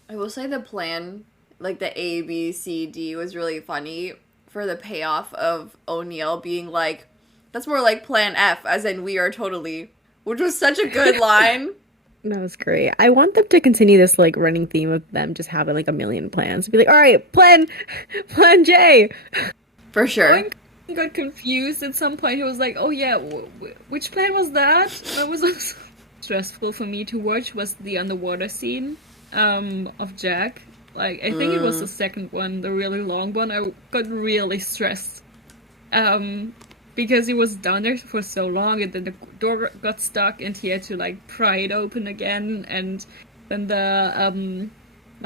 I will say the plan, like the A, B, C, D, was really funny for the payoff of O'Neill being like, that's more like plan F, as in we are totally, which was such a good line. That was great. I want them to continue this, like, running theme of them just having, like, a million plans. Be like, all right, plan J. For sure. He got confused at some point. He was like, oh, yeah, which plan was that? That was stressful for me to watch was the underwater scene of Jack. Like, I think it was the second one, the really long one. I got really stressed because he was down there for so long, and then the door got stuck, and he had to like pry it open again, and then the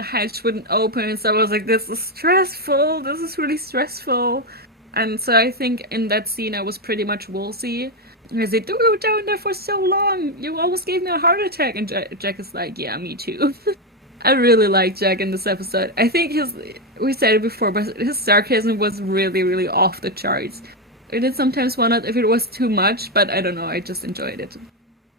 hatch wouldn't open. So I was like, "This is stressful. This is really stressful." And so I think in that scene I was pretty much Woolsey. I said, "You were down there for so long. You almost gave me a heart attack." And Jack is like, "Yeah, me too." I really like Jack in this episode. I think we said it before, but his sarcasm was really, really off the charts. I did sometimes wonder if it was too much, but I don't know, I just enjoyed it.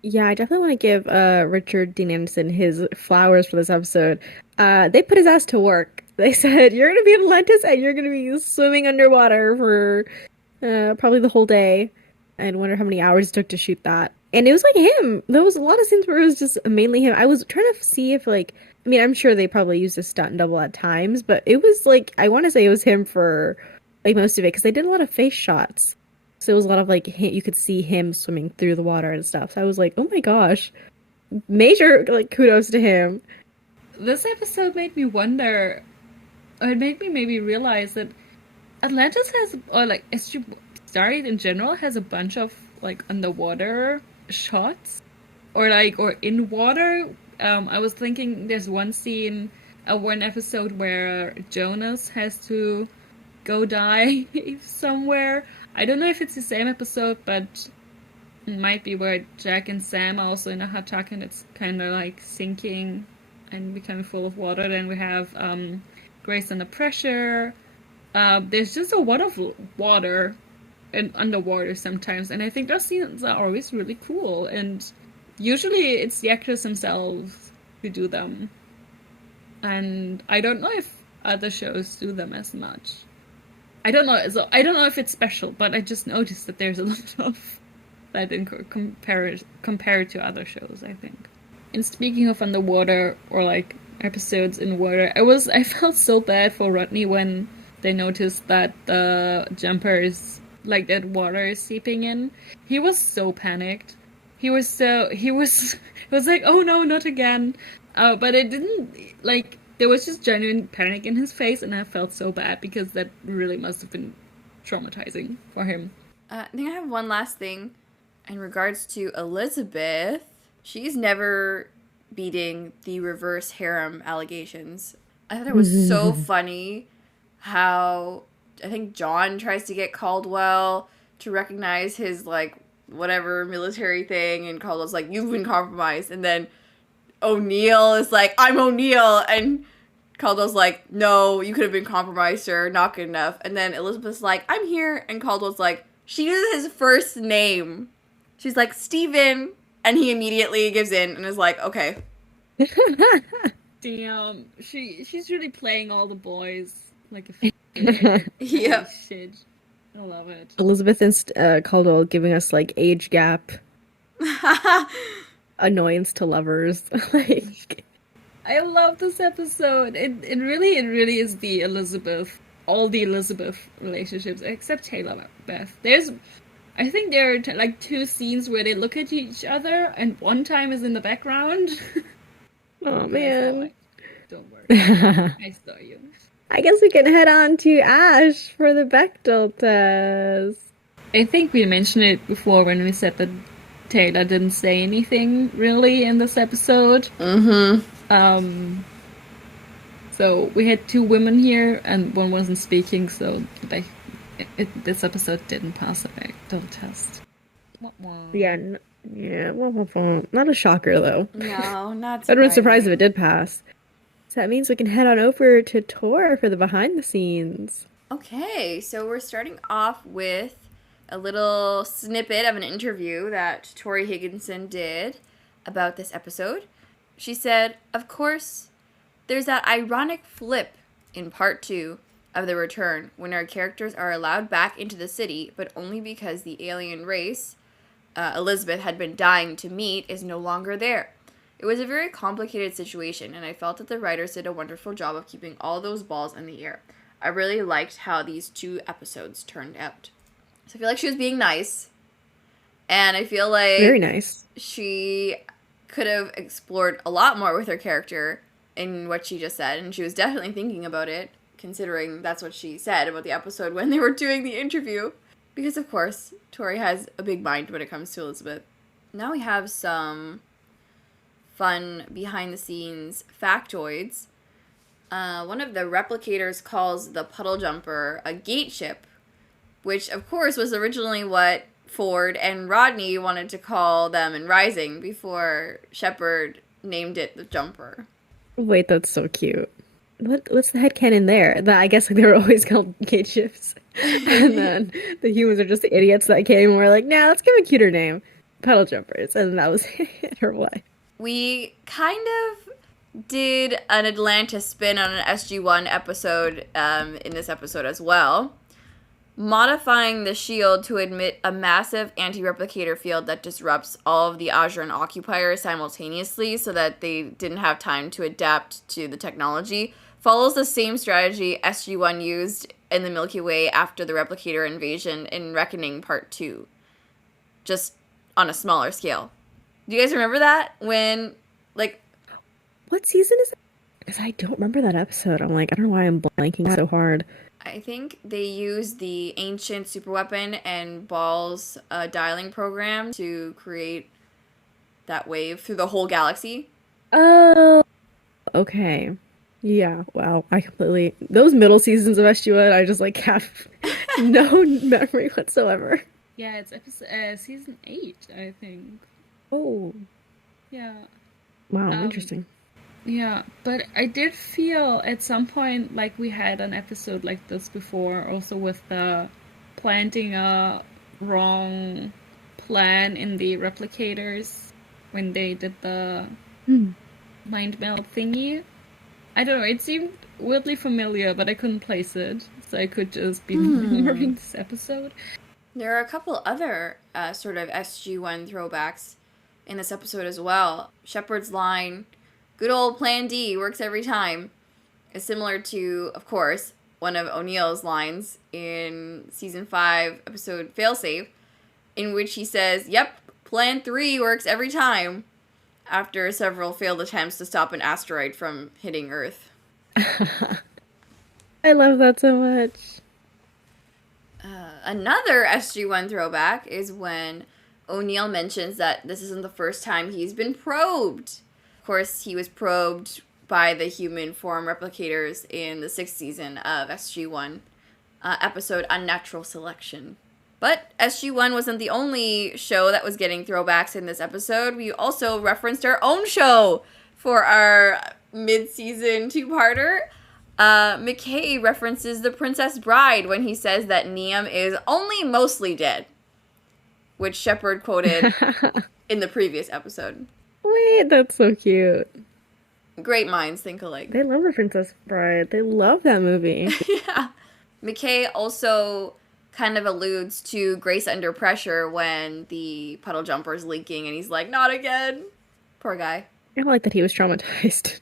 Yeah, I definitely want to give Richard Dean Anderson his flowers for this episode. They put his ass to work. They said, you're going to be in Atlantis and you're going to be swimming underwater for probably the whole day. I wonder how many hours it took to shoot that. And it was like him. There was a lot of scenes where it was just mainly him. I was trying to see if, like, I mean, I'm sure they probably used a stunt double at times, but it was like, I want to say it was him for like most of it, because they did a lot of face shots. So it was a lot of like, you could see him swimming through the water and stuff. So I was like, oh my gosh, major like kudos to him. This episode made me wonder, or it made me maybe realize that Atlantis has, or like Stargate in general has a bunch of like underwater shots, or in water. I was thinking there's one scene, one episode where Jonas has to go die somewhere. I don't know if it's the same episode, but it might be where Jack and Sam are also in a hot tub and it's kind of like sinking and becoming full of water. Then we have Grace Under Pressure. There's just a lot of water and underwater sometimes, and I think those scenes are always really cool, and usually it's the actors themselves who do them. And I don't know if other shows do them as much. I don't know. So I don't know if it's special, but I just noticed that there's a lot of that in compared to other shows, I think. And speaking of underwater or like episodes in water, I felt so bad for Rodney when they noticed that the jumper is like that water is seeping in. He was so panicked. He was like, oh no, not again. But it didn't, like, there was just genuine panic in his face, and I felt so bad because that really must have been traumatizing for him. I think I have one last thing in regards to Elizabeth. She's never beating the reverse harem allegations. I thought it was so funny how I think John tries to get Caldwell to recognize his, like, whatever military thing, and Caldwell's like, you've been compromised, and then O'Neill is like, I'm O'Neill, and Caldwell's like, no, you could have been compromised, sir, not good enough. And then Elizabeth's like, I'm here, and Caldwell's like, she uses his first name. She's like, Steven, and he immediately gives in and is like, okay. Damn, she's really playing all the boys like a Yep. shit. I love it. Elizabeth and Caldwell giving us like age gap annoyance to lovers. Like, I love this episode. It really is the Elizabeth, all the Elizabeth relationships except Taylor Beth. I think there are like two scenes where they look at each other, and one time is in the background. Oh man, don't worry, I saw you. I guess we can head on to Ash for the Bechdel test. I think we mentioned it before when we said that Taylor didn't say anything really in this episode. Mm-hmm. So we had two women here, and one wasn't speaking, so this episode didn't pass the Bechdel test. Yeah, not a shocker though. No, not I'd been surprised if it did pass. So that means we can head on over to Tor for the behind the scenes. Okay, so we're starting off with a little snippet of an interview that Tori Higginson did about this episode. She said, of course, there's that ironic flip in part 2 of The Return when our characters are allowed back into the city, but only because the alien race Elizabeth had been dying to meet is no longer there. It was a very complicated situation, and I felt that the writers did a wonderful job of keeping all those balls in the air. I really liked how these 2 episodes turned out. So I feel like she was being nice, and I feel like very nice. She could have explored a lot more with her character in what she just said, and she was definitely thinking about it, considering that's what she said about the episode when they were doing the interview. Because, of course, Tori has a big mind when it comes to Elizabeth. Now we have some fun behind-the-scenes factoids. One of the replicators calls the puddle jumper a gate ship, which, of course, was originally what Ford and Rodney wanted to call them in Rising before Shepard named it the jumper. Wait, that's so cute. What's the headcanon there? That I guess like, they were always called gate ships. And then the humans are just the idiots that came and were like, nah, let's give a cuter name. Puddle jumpers. And that was it, or what? We kind of did an Atlantis spin on an SG-1 episode in this episode as well, modifying the shield to emit a massive anti-replicator field that disrupts all of the Ajuran occupiers simultaneously so that they didn't have time to adapt to the technology, follows the same strategy SG-1 used in the Milky Way after the replicator invasion in Reckoning Part 2, just on a smaller scale. Do you guys remember that? When, like... What season is it? Because I don't remember that episode. I'm like, I don't know why I'm blanking so hard. I think they used the ancient superweapon and Ball's dialing program to create that wave through the whole galaxy. Oh, okay. Yeah, wow. I completely... Those middle seasons of SG-1, I just, like, have no memory whatsoever. Yeah, it's episode season 8, I think. Oh. Yeah. Wow, interesting. Yeah, but I did feel at some point like we had an episode like this before, also with the planting a wrong plan in the replicators when they did the mind meld thingy. I don't know, it seemed weirdly familiar, but I couldn't place it, so I could just be remembering this episode. There are a couple other sort of SG-1 throwbacks in this episode as well. Shepard's line, "Good old Plan D works every time," is similar to, of course, one of O'Neill's lines in Season 5, episode Failsafe, in which he says, "Yep, Plan 3 works every time," after several failed attempts to stop an asteroid from hitting Earth. I love that so much. Another SG-1 throwback is when O'Neill mentions that this isn't the first time he's been probed. Of course, he was probed by the human form replicators in the 6th season of SG-1, episode Unnatural Selection. But SG-1 wasn't the only show that was getting throwbacks in this episode. We also referenced our own show for our mid-season two-parter. McKay references The Princess Bride when he says that Niam is only mostly dead, which Shepard quoted in the previous episode. Wait, that's so cute. Great minds think alike. They love The Princess Bride. They love that movie. Yeah. McKay also kind of alludes to Grace Under Pressure when the puddle jumper's leaking and he's like, "Not again." Poor guy. I like that he was traumatized.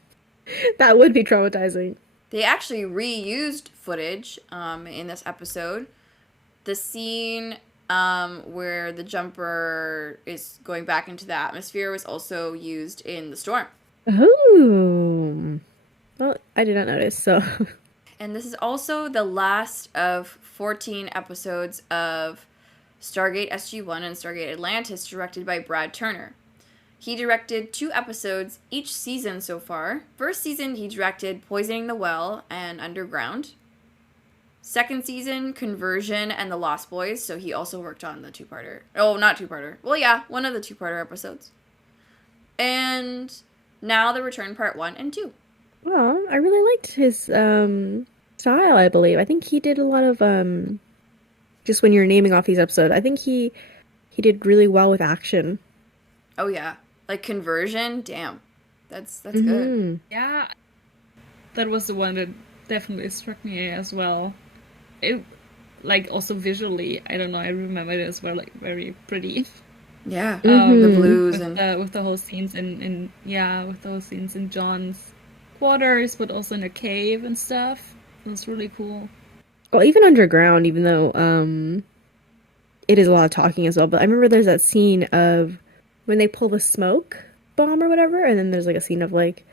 That would be traumatizing. They actually reused footage in this episode. The scene where the jumper is going back into the atmosphere was also used in The Storm. Oh. Well, I did not notice, so... And this is also the last of 14 episodes of Stargate SG-1 and Stargate Atlantis directed by Brad Turner. He directed 2 episodes each season so far. First season, he directed Poisoning the Well and Underground. Second season, Conversion and The Lost Boys, so he also worked on the two-parter. Oh, not two-parter. Well, yeah, one of the two-parter episodes. And now The Return Part 1 and 2. Well, I really liked his style, I believe. I think he did a lot of, just when you're naming off these episodes, I think he did really well with action. Oh, yeah. Like Conversion, damn. That's good. Yeah. That was the one that definitely struck me as well. It, like, also visually, I don't know, I remember it as well, like, very pretty. Yeah. The blues with the whole scenes with the whole scenes in John's quarters, but also in a cave and stuff. It was really cool. Well, even underground, even though it is a lot of talking as well, but I remember there's that scene of when they pull the smoke bomb or whatever, and then there's like a scene of like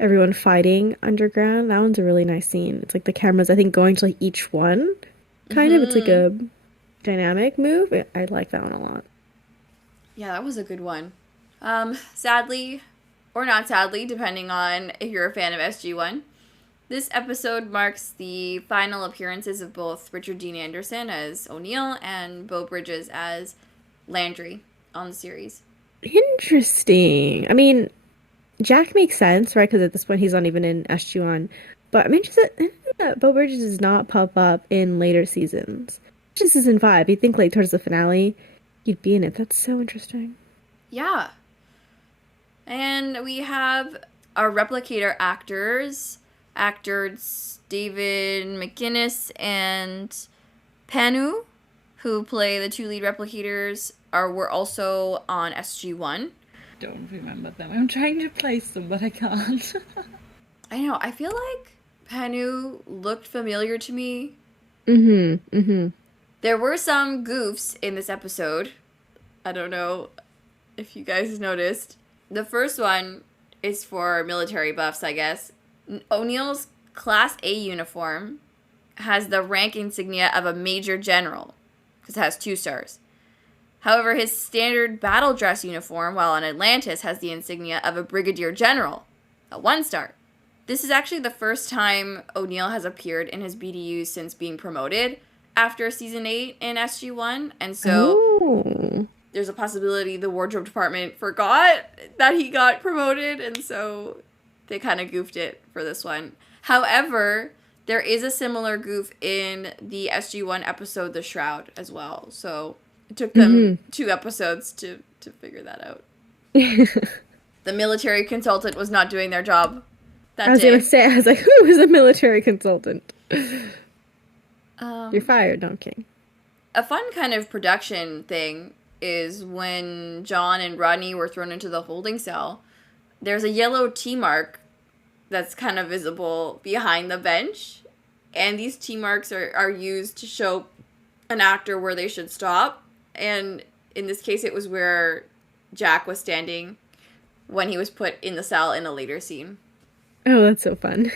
everyone fighting underground. That one's a really nice scene. It's like the camera's, I think, going to like each one, kind of. It's like a dynamic move. I like that one a lot. Yeah, that was a good one. Sadly, or not sadly, depending on if you're a fan of SG-1, this episode marks the final appearances of both Richard Dean Anderson as O'Neill and Beau Bridges as Landry on the series. Interesting. I mean, Jack makes sense, right? Because at this point he's not even in SG-1. But I'm interested that Beau Bridges does not pop up in later seasons. Just season 5. You think like towards the finale, he'd be in it. That's so interesting. Yeah. And we have our replicator actors David McGinnis and Panu, who play the 2 lead replicators, were also on SG-1. Don't remember them. I'm trying to place them, but I can't. I know. I feel like Panu looked familiar to me. There were some goofs in this episode. I don't know if you guys noticed. The first one is for military buffs, I guess. O'Neill's Class A uniform has the rank insignia of a Major General, because it has 2 stars. However, his standard battle dress uniform, while on Atlantis, has the insignia of a Brigadier General, a 1 star. This is actually the first time O'Neill has appeared in his BDU since being promoted after Season 8 in SG-1, and so there's a possibility the wardrobe department forgot that he got promoted, and so they kind of goofed it for this one. However, there is a similar goof in the SG-1 episode, The Shroud, as well, so it took them 2 episodes to figure that out. The military consultant was not doing their job that day. I was going to say, I was like, who is a military consultant? You're fired, no, I'm kidding. A fun kind of production thing is when John and Rodney were thrown into the holding cell, there's a yellow T mark that's kind of visible behind the bench. And these T marks are used to show an actor where they should stop. And in this case, it was where Jack was standing when he was put in the cell in a later scene. Oh, that's so fun.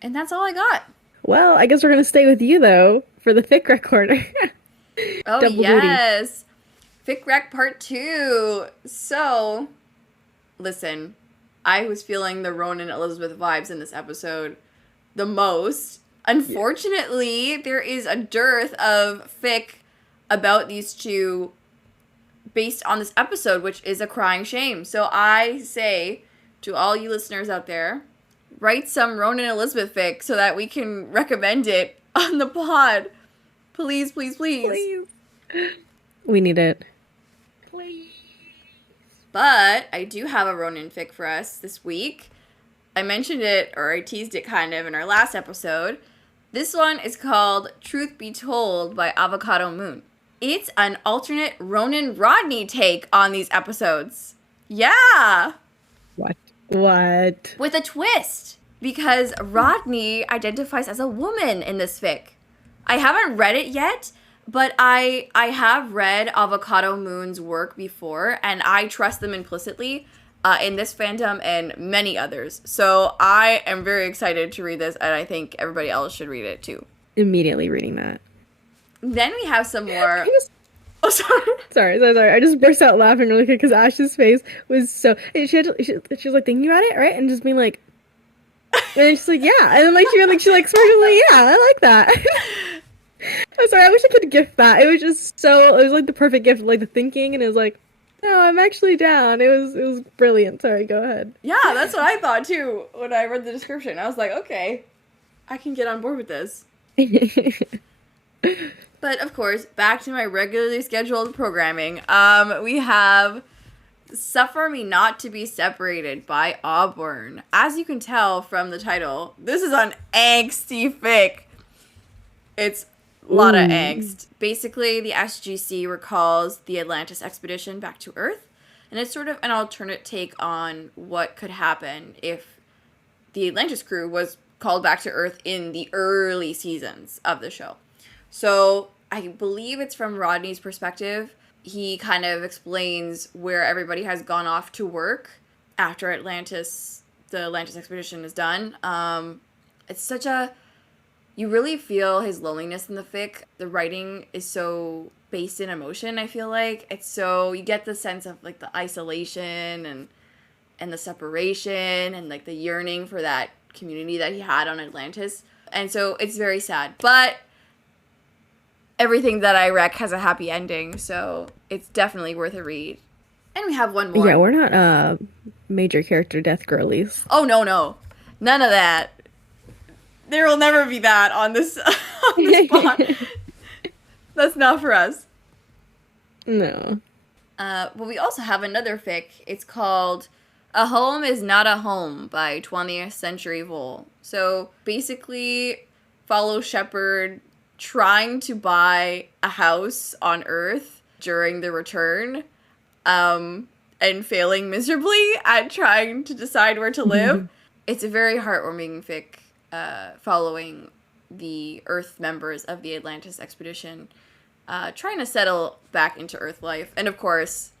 And that's all I got. Well, I guess we're going to stay with you, though, for the Fic Rec Corner. Oh, Double yes. Duty. Fic Rec Part 2. So, listen, I was feeling the Ronan Elizabeth vibes in this episode the most. Unfortunately, there is a dearth of fic about these 2 based on this episode, which is a crying shame. So I say to all you listeners out there, write some Ronan Elizabeth fic so that we can recommend it on the pod. Please, please, please. Please. We need it. Please. But I do have a Ronan fic for us this week. I mentioned it, or I teased it kind of in our last episode. This one is called Truth Be Told by Avocadomoon. It's an alternate Ronan Rodney take on these episodes. Yeah! What? With a twist. Because Rodney identifies as a woman in this fic. I haven't read it yet, but I have read Avocadomoon's work before, and I trust them implicitly in this fandom and many others. So I am very excited to read this, and I think everybody else should read it too. Immediately reading that. Then we have some more... Oh, sorry. Sorry. I just burst out laughing really quick because Ash's face was so... She was like thinking about it, right? And just being like... And then she's like, yeah. And then she like smirked like, yeah, I like that. I'm sorry, I wish I could gift that. It was just so... It was like the perfect gift, like the thinking, and it was like, no, I'm actually down. It was brilliant. Sorry, go ahead. Yeah, that's what I thought too when I read the description. I was like, okay, I can get on board with this. But of course, back to my regularly scheduled programming. We have Suffer Me Not to Be Separated by Auburn. As you can tell from the title, this is an angsty fic. It's a lot of angst. Basically, the SGC recalls the Atlantis expedition back to Earth, and it's sort of an alternate take on what could happen if the Atlantis crew was called back to Earth in the early seasons of the show. So I believe it's from Rodney's perspective. He kind of explains where everybody has gone off to work after the Atlantis expedition is done. It's such a... You really feel his loneliness in the fic. The writing is so based in emotion, I feel like. It's so... You get the sense of, like, the isolation and the separation and, like, the yearning for that community that he had on Atlantis. And so it's very sad. But everything that I rec has a happy ending, so it's definitely worth a read. And we have one more. Yeah, we're not major character death girlies. Oh, no. None of that. There will never be that on this spot. That's not for us. No. But we also have another fic. It's called A Home is Not a Home by 20th Century Vol. So basically, follow Shepard trying to buy a house on Earth during the return, and failing miserably at trying to decide where to live. It's a very heartwarming fic, following the Earth members of the Atlantis expedition, trying to settle back into Earth life. And of course,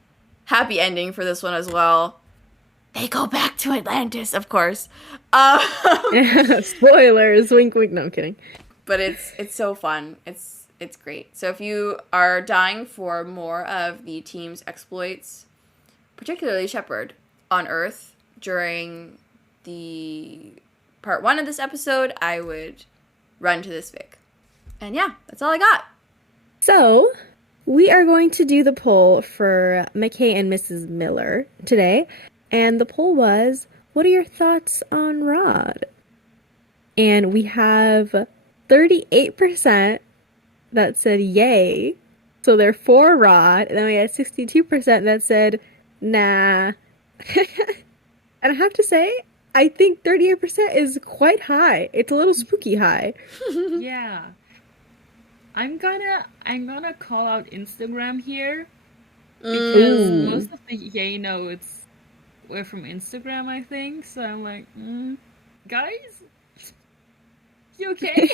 happy ending for this one as well. They go back to Atlantis, of course. Spoilers, wink, wink. No, I'm kidding. But it's so fun. It's great. So if you are dying for more of the team's exploits, particularly Shepard, on Earth during the part 1 of this episode, I would run to this fic. And yeah, that's all I got. So, we are going to do the poll for McKay and Mrs. Miller today. And the poll was, what are your thoughts on Rod? And we have 38% that said yay. So they're for Rod. And then we had 62% that said nah. And I have to say, I think 38% is quite high. It's a little spooky high. Yeah. I'm gonna call out Instagram here. Because most of the yay notes were from Instagram, I think. So I'm like, guys? You okay?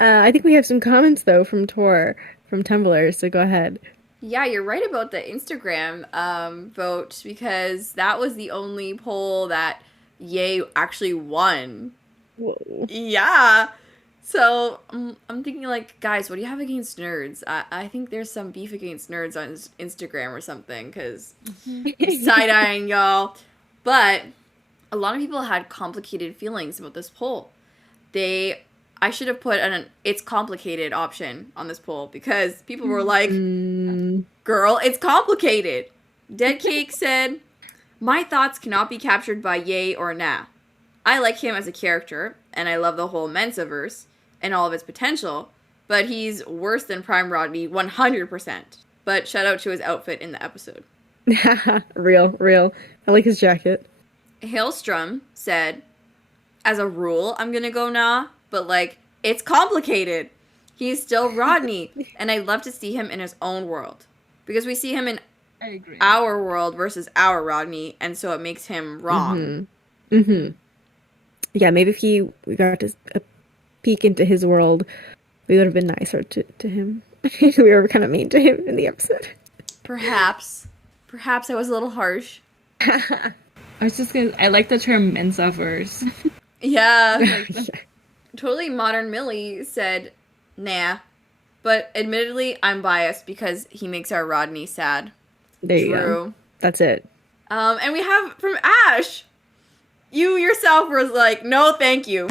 I think we have some comments, though, from Tumblr, so go ahead. Yeah, you're right about the Instagram vote, because that was the only poll that yay actually won. Whoa. Yeah. So I'm thinking, like, guys, what do you have against nerds? I think there's some beef against nerds on Instagram or something, because side-eyeing y'all. But a lot of people had complicated feelings about this poll. I should have put an it's complicated option on this poll, because people were like, girl, it's complicated. Dead Cake said, my thoughts cannot be captured by yay or nah. I like him as a character, and I love the whole Mensaverse and all of its potential, but he's worse than Prime Rodney 100%. But shout out to his outfit in the episode. Real. I like his jacket. Hailstrom said, as a rule, I'm gonna go nah, but, like, it's complicated. He's still Rodney, and I'd love to see him in his own world. Because we see him in our world versus our Rodney, and so it makes him wrong. Yeah, maybe if we got to peek into his world, we would have been nicer to him. We were kind of mean to him in the episode. Perhaps I was a little harsh. I like the term Mensaverse. Yeah. Totally Modern Millie said, nah. But admittedly, I'm biased because he makes our Rodney sad. There you go. That's it. And we have from Ash. You yourself was like, no, thank you.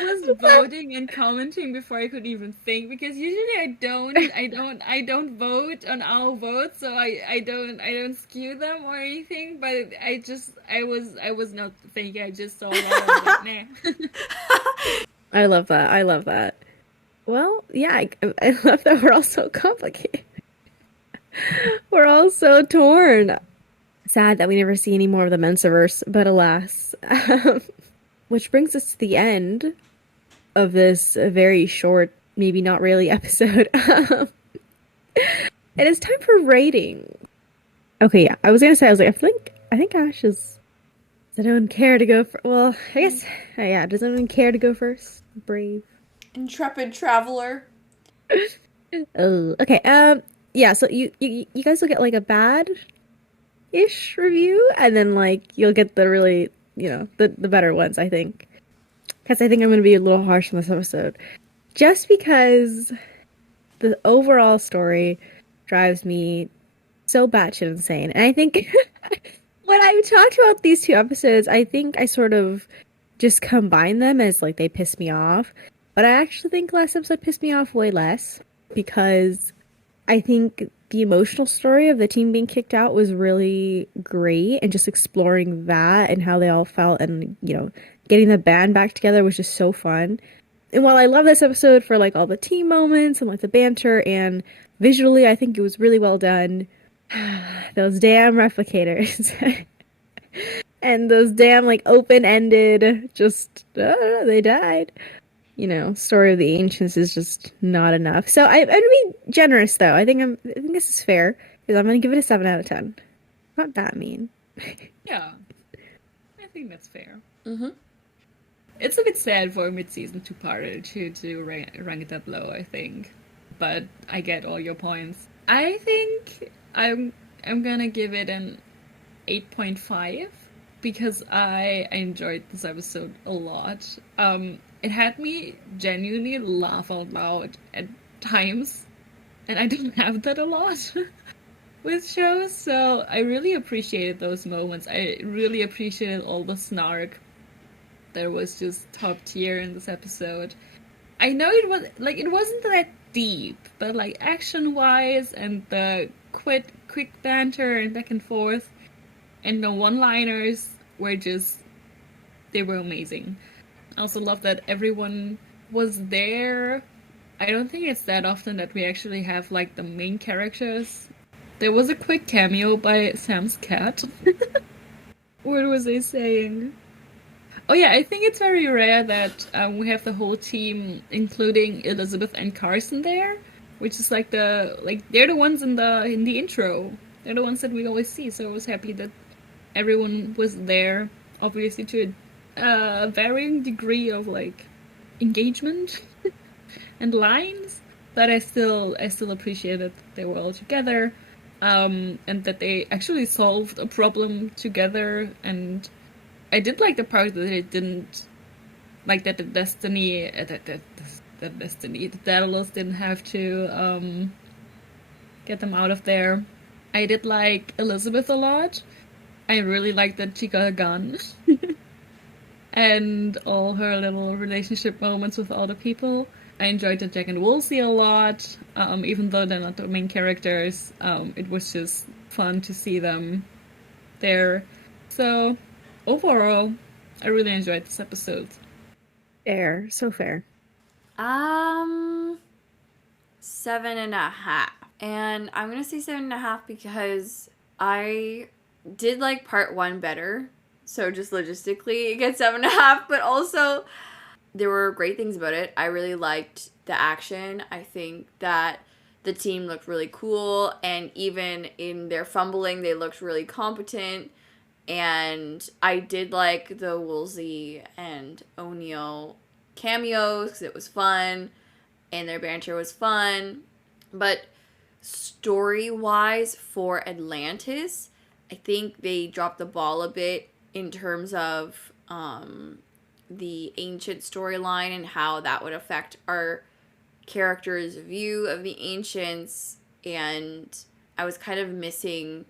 I was voting and commenting before I could even think, because usually I don't vote on our votes, so I don't skew them or anything. But I was not thinking. I just saw that. I was like, nah. I love that. Well, yeah, I love that we're all so complicated. We're all so torn. Sad that we never see any more of the Mensaverse, but alas. Which brings us to the end of this very short, maybe not really episode. It is time for rating. Okay, yeah, I was like, I think Ash is... Does anyone care to go first? Well, I guess, yeah, does anyone care to go first? Brave. Intrepid traveler. Oh, okay, yeah, so you guys will get like a bad-ish review, and then like you'll get the really, the better ones, I think. Because I think I'm going to be a little harsh on this episode. Just because the overall story drives me so batshit insane. And I think when I talked about these two episodes, I think I sort of just combine them as like they piss me off. But I actually think last episode pissed me off way less because I think the emotional story of the team being kicked out was really great, and just exploring that and how they all felt, and getting the band back together was just so fun. And while I love this episode for like all the team moments and like the banter and visually, I think it was really well done. Those damn replicators. And those damn like open-ended, just they died. Story of the ancients is just not enough. So I'm gonna be generous though. I think this is fair because I'm gonna give it a 7 out of 10. Not that mean. Yeah, I think that's fair. Mm-hmm. It's a bit sad for a mid-season two-parter to rank it that low, I think. But I get all your points. I think I'm gonna give it an 8.5 because I enjoyed this episode a lot. It had me genuinely laugh out loud at times, and I don't have that a lot with shows, so I really appreciated those moments. I really appreciated all the snark that was just top tier in this episode. I know it wasn't that deep, but like action wise and the quick banter and back and forth and the one-liners they were amazing. I also love that everyone was there. I don't think it's that often that we actually have like the main characters. There was a quick cameo by Sam's cat. What was I saying? Oh yeah, I think it's very rare that we have the whole team, including Elizabeth and Carson there, which is they're the ones in the intro. They're the ones that we always see. So I was happy that everyone was there, obviously to a varying degree of like engagement and lines, but I still appreciated that they were all together, and that they actually solved a problem together. And I did like the part that it didn't like that the Daedalus didn't have to get them out of there. I did like Elizabeth a lot. I really liked that she got a gun. And all her little relationship moments with all the people. I enjoyed the Jack and Woolsey a lot, even though they're not the main characters. It was just fun to see them there. So, overall, I really enjoyed this episode. Fair. So fair. 7.5. And I'm going to say 7.5 because I did like part 1 better. So just logistically, it gets 7.5. But also, there were great things about it. I really liked the action. I think that the team looked really cool. And even in their fumbling, they looked really competent. And I did like the Woolsey and O'Neill cameos because it was fun. And their banter was fun. But story-wise for Atlantis, I think they dropped the ball a bit in terms of the ancient storyline and how that would affect our characters' view of the ancients. And I was kind of missing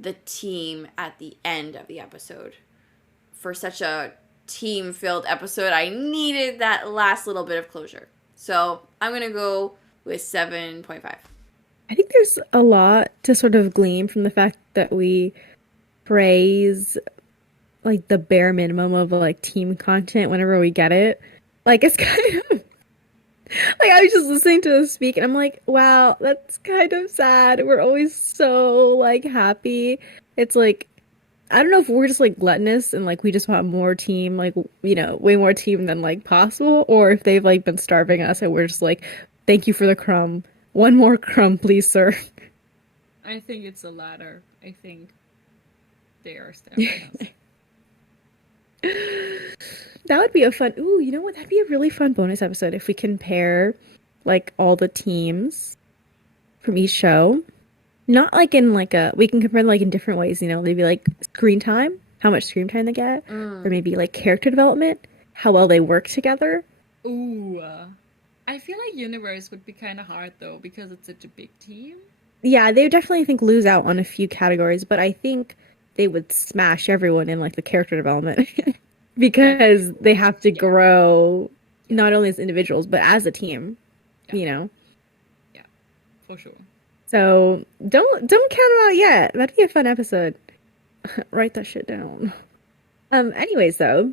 the team at the end of the episode. For such a team-filled episode, I needed that last little bit of closure. So I'm going to go with 7.5. I think there's a lot to sort of glean from the fact that we praise like the bare minimum of like team content whenever we get it. Like it's kind of like I was just listening to them speak and I'm like, wow, that's kind of sad. We're always so like happy. It's like I don't know if we're just like gluttonous and like we just want more team, like way more team than like possible, or if they've like been starving us and we're just like, thank you for the crumb. One more crumb, please, sir. I think it's the latter. I think they are starving us. That would be a fun. Ooh, you know what? That'd be a really fun bonus episode if we compare like all the teams from each show. Not like in like a, we can compare them like in different ways, you know, maybe like screen time, how much screen time they get, or maybe like character development, how well they work together. Ooh. I feel like Universe would be kind of hard though because it's such a big team. Yeah, they would definitely, I think, lose out on a few categories, but I think they would smash everyone in like the character development because they have to grow not only as individuals but as a team, you know. Yeah, for sure. So don't count them out yet. That'd be a fun episode. Write that shit down. Anyways though,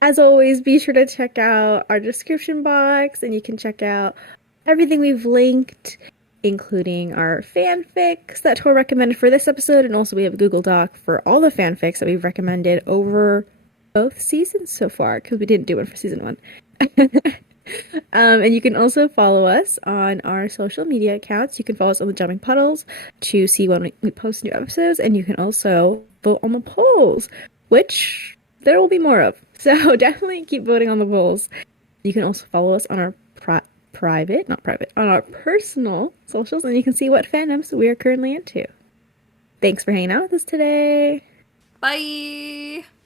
as always, be sure to check out our description box and you can check out everything we've linked, including our fanfics that Tor recommended for this episode, and also we have a Google Doc for all the fanfics that we've recommended over both seasons so far, because we didn't do one for season 1. And you can also follow us on our social media accounts. You can follow us on the Jumping Puddles to see when we post new episodes, and you can also vote on the polls, which there will be more of. So definitely keep voting on the polls. You can also follow us on our on our personal socials, and you can see what fandoms we are currently into. Thanks for hanging out with us today. Bye!